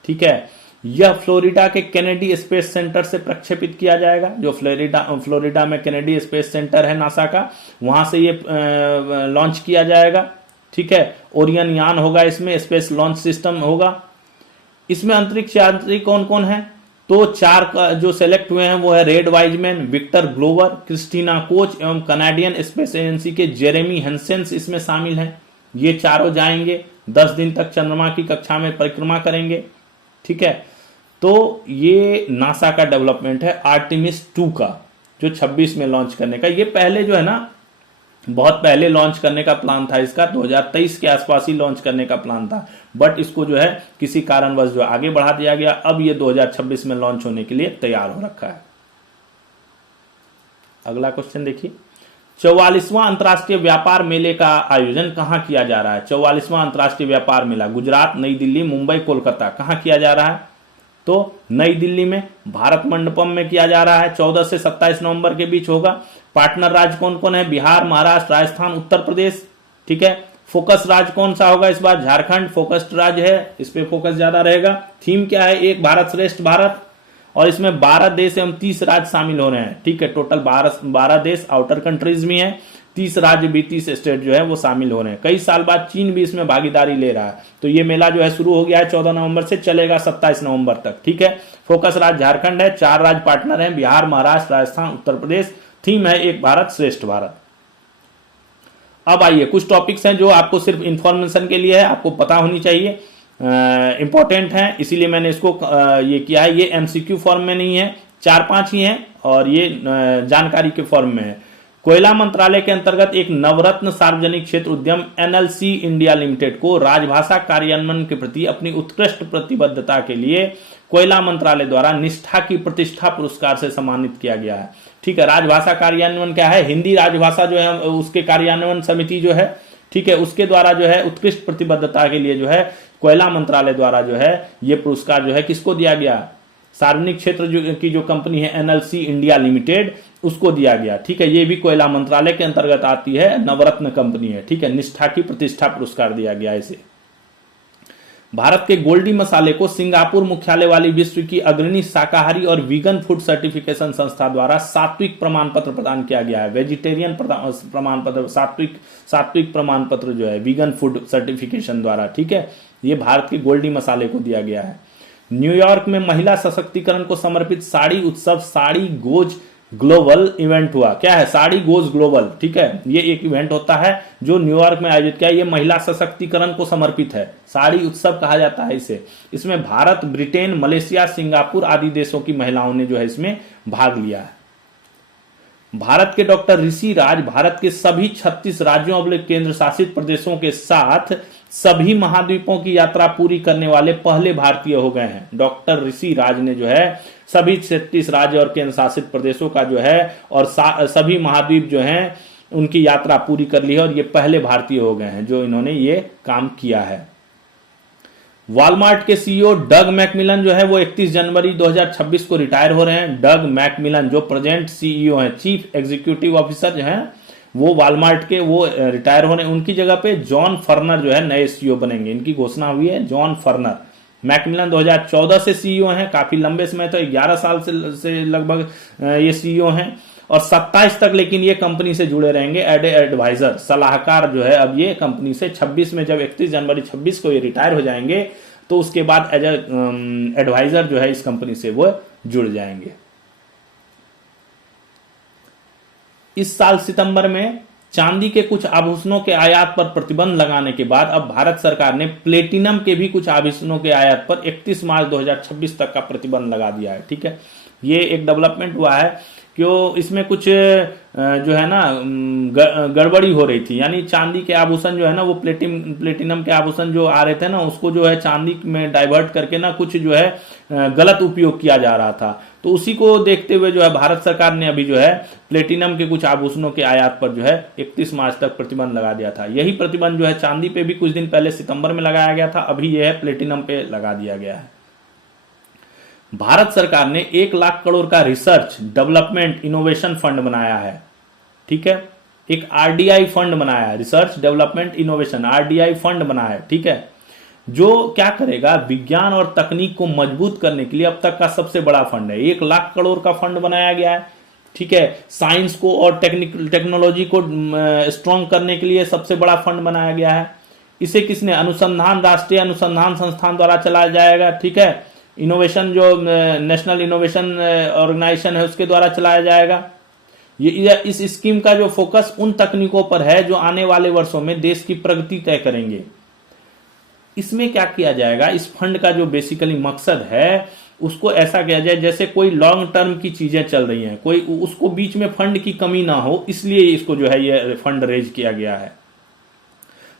ठीक है। यह फ्लोरिडा के केनेडी स्पेस सेंटर से प्रक्षेपित किया जाएगा। जो फ्लोरिडा में केनेडी स्पेस सेंटर है नासा का, वहां से ये लॉन्च किया जाएगा, ठीक है। ओरियन यान होगा, इसमें स्पेस लॉन्च सिस्टम होगा। इसमें अंतरिक्ष यात्री कौन कौन है? तो 4 का जो सेलेक्ट हुए हैं वो है Reid Wiseman, Victor Glover, Christina Koch एवं कनाडियन स्पेस एजेंसी के जेरेमी हेंसेंस इसमें शामिल हैं। ये चारों जाएंगे 10 दिन तक चंद्रमा की कक्षा में परिक्रमा करेंगे। ठीक है, तो ये नासा का डेवलपमेंट है आर्टेमिस 2 का, जो 26 में लॉन्च करने का। ये पहले जो है ना बहुत पहले लॉन्च करने का प्लान था इसका, 2023 के आसपास ही लॉन्च करने का प्लान था, बट इसको जो है किसी कारणवश जो आगे बढ़ा दिया गया। अब ये 2026 में लॉन्च होने के लिए तैयार हो रखा है। अगला क्वेश्चन देखिए, 44वां अंतर्राष्ट्रीय व्यापार मेले का आयोजन कहां किया जा रहा है? 44वां अंतर्राष्ट्रीय व्यापार मेला गुजरात, नई दिल्ली, मुंबई, कोलकाता, कहां किया जा रहा है? तो नई दिल्ली में भारत मंडपम में किया जा रहा है। 14 से 27 नवंबर के बीच होगा। पार्टनर राज्य कौन कौन है? बिहार, महाराष्ट्र, राजस्थान, उत्तर प्रदेश। ठीक है, फोकस राज्य कौन सा होगा इस बार? झारखंड फोकस्ड राज्य है, इस पे फोकस ज्यादा रहेगा। थीम क्या है? एक भारत श्रेष्ठ भारत, और इसमें 12 देश एवं 30 राज्य शामिल हो रहे हैं। ठीक है, टोटल 12 देश आउटर कंट्रीज भी हैं, 30 राज्य भी, 30 स्टेट जो है वो शामिल हो रहे हैं। कई साल बाद चीन भी इसमें भागीदारी ले रहा है। तो ये मेला जो है शुरू हो गया है 14 नवंबर से, चलेगा 27 नवंबर तक। ठीक है, फोकस राज्य झारखंड है, 4 राज्य पार्टनर हैं, बिहार, महाराष्ट्र, राजस्थान, उत्तर प्रदेश। थीम है एक भारत श्रेष्ठ भारत। अब आइए कुछ टॉपिक्स हैं जो आपको सिर्फ इंफॉर्मेशन के लिए है, आपको पता होनी चाहिए, इंपॉर्टेंट है, इसीलिए मैंने इसको ये किया है। ये एमसीक्यू फॉर्म में नहीं है, 4-5 ही हैं और ये जानकारी के फॉर्म में है। कोयला मंत्रालय के अंतर्गत एक नवरत्न सार्वजनिक क्षेत्र उद्यम एनएलसी इंडिया लिमिटेड को राजभाषा कार्यान्वयन के प्रति अपनी उत्कृष्ट प्रतिबद्धता के लिए कोयला मंत्रालय द्वारा निष्ठा की प्रतिष्ठा पुरस्कार से सम्मानित किया गया है। ठीक है, राजभाषा कार्यान्वयन क्या है? हिंदी राजभाषा जो है उसके कार्यान्वयन समिति जो है, ठीक है, उसके द्वारा जो है उत्कृष्ट प्रतिबद्धता के लिए जो है कोयला मंत्रालय द्वारा जो है ये पुरस्कार जो है किसको दिया गया? सार्वजनिक क्षेत्र की जो कंपनी है एनएलसी इंडिया लिमिटेड, उसको दिया गया। ठीक है, ये भी कोयला मंत्रालय के अंतर्गत आती है, नवरत्न कंपनी है। ठीक है, निष्ठा की प्रतिष्ठा पुरस्कार दिया गया इसे। भारत के गोल्डी मसाले को सिंगापुर मुख्यालय वाली विश्व की अग्रणी शाकाहारी और वीगन फूड सर्टिफिकेशन संस्था द्वारा सात्विक प्रमाण पत्र प्रदान किया गया है। वेजिटेरियन प्रमाण पत्र, सात्विक प्रमाण पत्र जो है वीगन फूड सर्टिफिकेशन द्वारा। ठीक है, ये भारत के गोल्डी मसाले को दिया गया है। न्यूयॉर्क में महिला सशक्तिकरण को समर्पित साड़ी उत्सव साड़ी गोज ग्लोबल इवेंट हुआ। क्या है? Sari goes global. ठीक है, ये एक इवेंट होता है जो न्यूयॉर्क में आयोजित किया। ये महिला सशक्तिकरण को समर्पित है, साड़ी उत्सव कहा जाता है इसे। इसमें भारत, ब्रिटेन, मलेशिया, सिंगापुर आदि देशों की महिलाओं ने जो है इसमें भाग लिया है। भारत के डॉक्टर ऋषि राज भारत के सभी 36 राज्यों और केंद्र शासित प्रदेशों के साथ सभी महाद्वीपों की यात्रा पूरी करने वाले पहले भारतीय हो गए हैं। डॉक्टर ऋषि राज ने जो है सभी 36 राज्य और केंद्र शासित प्रदेशों का जो है और सभी महाद्वीप जो हैं उनकी यात्रा पूरी कर ली है, और ये पहले भारतीय हो गए हैं जो इन्होंने ये काम किया है। वॉलमार्ट के सीईओ डग मैकमिलन जो है वो 31 जनवरी 2026 को रिटायर हो रहे हैं। डग मैकमिलन जो प्रेजेंट सीईओ हैं, चीफ एग्जीक्यूटिव ऑफिसर जो हैं, वो वॉलमार्ट के वो रिटायर होने, उनकी जगह पे जॉन फर्नर जो है नए सीईओ बनेंगे। इनकी घोषणा हुई है, जॉन फर्नर। मैकमिलन 2014 से सीईओ हैं, काफी लंबे समय तो 11 साल से लगभग ये सीईओ हैं, और 27 तक लेकिन ये कंपनी से जुड़े रहेंगे एडवाइजर, सलाहकार जो है। अब ये कंपनी से 26 में, जब 31 जनवरी 26 को ये रिटायर हो जाएंगे तो उसके बाद एज एडवाइजर जो है इस कंपनी से वो जुड़ जाएंगे। इस साल सितंबर में चांदी के कुछ आभूषणों के आयात पर प्रतिबंध लगाने के बाद अब भारत सरकार ने प्लेटिनम के भी कुछ आभूषणों के आयात पर 31 मार्च 2026 तक का प्रतिबंध लगा दिया है। ठीक है, ये एक डेवलपमेंट हुआ है, क्यों इसमें कुछ जो है ना गड़बड़ी हो रही थी, यानी चांदी के आभूषण जो है ना वो प्लेटिनम के आभूषण जो आ रहे थे ना उसको जो है चांदी में डाइवर्ट करके ना कुछ जो है गलत उपयोग किया जा रहा था। तो उसी को देखते हुए जो है भारत सरकार ने अभी जो है प्लेटिनम के कुछ आभूषणों के आयात पर जो है 31 मार्च तक प्रतिबंध लगा दिया था। यही प्रतिबंध जो है चांदी पे भी कुछ दिन पहले सितंबर में लगाया गया था, अभी यह है प्लेटिनम पे लगा दिया गया है। भारत सरकार ने 1 लाख करोड़ का रिसर्च डेवलपमेंट इनोवेशन फंड बनाया है। ठीक है, एक आरडीआई फंड बनाया है, research development innovation RDI fund बनाया है। ठीक है, जो क्या करेगा, विज्ञान और तकनीक को मजबूत करने के लिए अब तक का सबसे बड़ा फंड है। 1 लाख करोड़ का फंड बनाया गया है। ठीक है, साइंस को और टेक्नोलॉजी को स्ट्रॉन्ग करने के लिए सबसे बड़ा फंड बनाया गया है। इसे किसने, अनुसंधान, राष्ट्रीय अनुसंधान संस्थान द्वारा चलाया जाएगा। ठीक है, इनोवेशन जो नेशनल इनोवेशन ऑर्गेनाइजेशन है उसके द्वारा चलाया जाएगा। इस स्कीम का जो फोकस उन तकनीकों पर है जो आने वाले वर्षों में देश की प्रगति तय करेंगे। इसमें क्या किया जाएगा, इस फंड का जो बेसिकली मकसद है उसको ऐसा किया जाए जैसे कोई लॉन्ग टर्म की चीजें चल रही हैं, कोई उसको बीच में फंड की कमी ना हो, इसलिए इसको जो है ये फंड रेज किया गया है।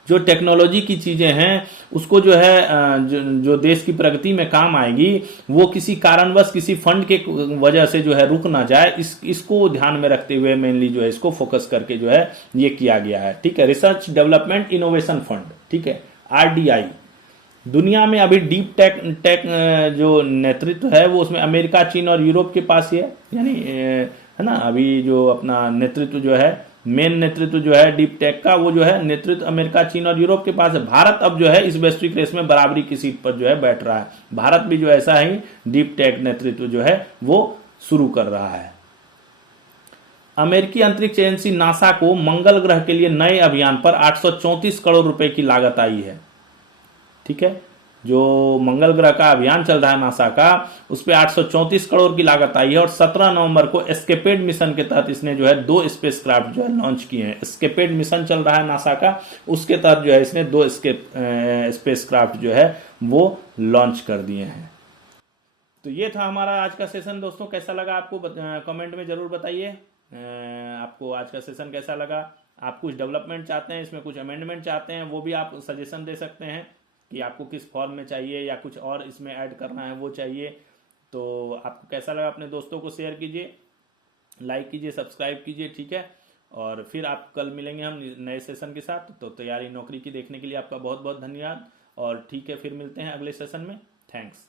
जो टेक्नोलॉजी की चीजें हैं उसको जो है जो देश की प्रगति में काम आएगी, वो किसी कारणवश किसी फंड के वजह से जो है रुक ना जाए, इसको ध्यान में रखते हुए मेनली जो है इसको फोकस करके जो है ये किया गया है। ठीक है, रिसर्च डेवलपमेंट इनोवेशन फंड, ठीक है, RDI। दुनिया में अभी डीप टेक जो नेतृत्व है वो उसमें अमेरिका, चीन और यूरोप के पास ही है, यानी है ना। अभी जो अपना नेतृत्व जो है, मेन नेतृत्व जो है डीप टेक का, वो जो है नेतृत्व अमेरिका, चीन और यूरोप के पास है। भारत अब जो है इस वैश्विक रेस में बराबरी की सीट पर जो है बैठ रहा है। भारत भी जो ऐसा ही डीप टेक नेतृत्व जो है वो शुरू कर रहा है। अमेरिकी अंतरिक्ष एजेंसी नासा को मंगल ग्रह के लिए नए अभियान पर 834 करोड़ रुपए की लागत आई है। ठीक है, जो मंगल ग्रह का अभियान चल रहा है नासा का, उस पर 834 करोड़ की लागत आई है। और 17 नवंबर को एस्केपेड मिशन के तहत इसने जो है 2 स्पेसक्राफ्ट जो है लॉन्च किए हैं। एस्केपेड मिशन चल रहा है नासा का, उसके तहत जो है इसने 2 स्पेसक्राफ्ट जो है वो लॉन्च कर दिए हैं। तो ये था हमारा आज का सेशन दोस्तों। कैसा लगा आपको कमेंट में जरूर बताइए। आपको आज का सेशन कैसा लगा, आप कुछ डेवलपमेंट चाहते हैं, इसमें कुछ अमेंडमेंट चाहते हैं, वो भी आप सजेशन दे सकते हैं कि आपको किस फॉर्म में चाहिए या कुछ और इसमें ऐड करना है वो चाहिए। तो आपको कैसा लगा अपने दोस्तों को शेयर कीजिए, लाइक कीजिए, सब्सक्राइब कीजिए। ठीक है, और फिर आप कल मिलेंगे हम नए सेशन के साथ। तो तैयारी नौकरी की देखने के लिए आपका बहुत बहुत धन्यवाद, और ठीक है फिर मिलते हैं अगले सेशन में। थैंक्स।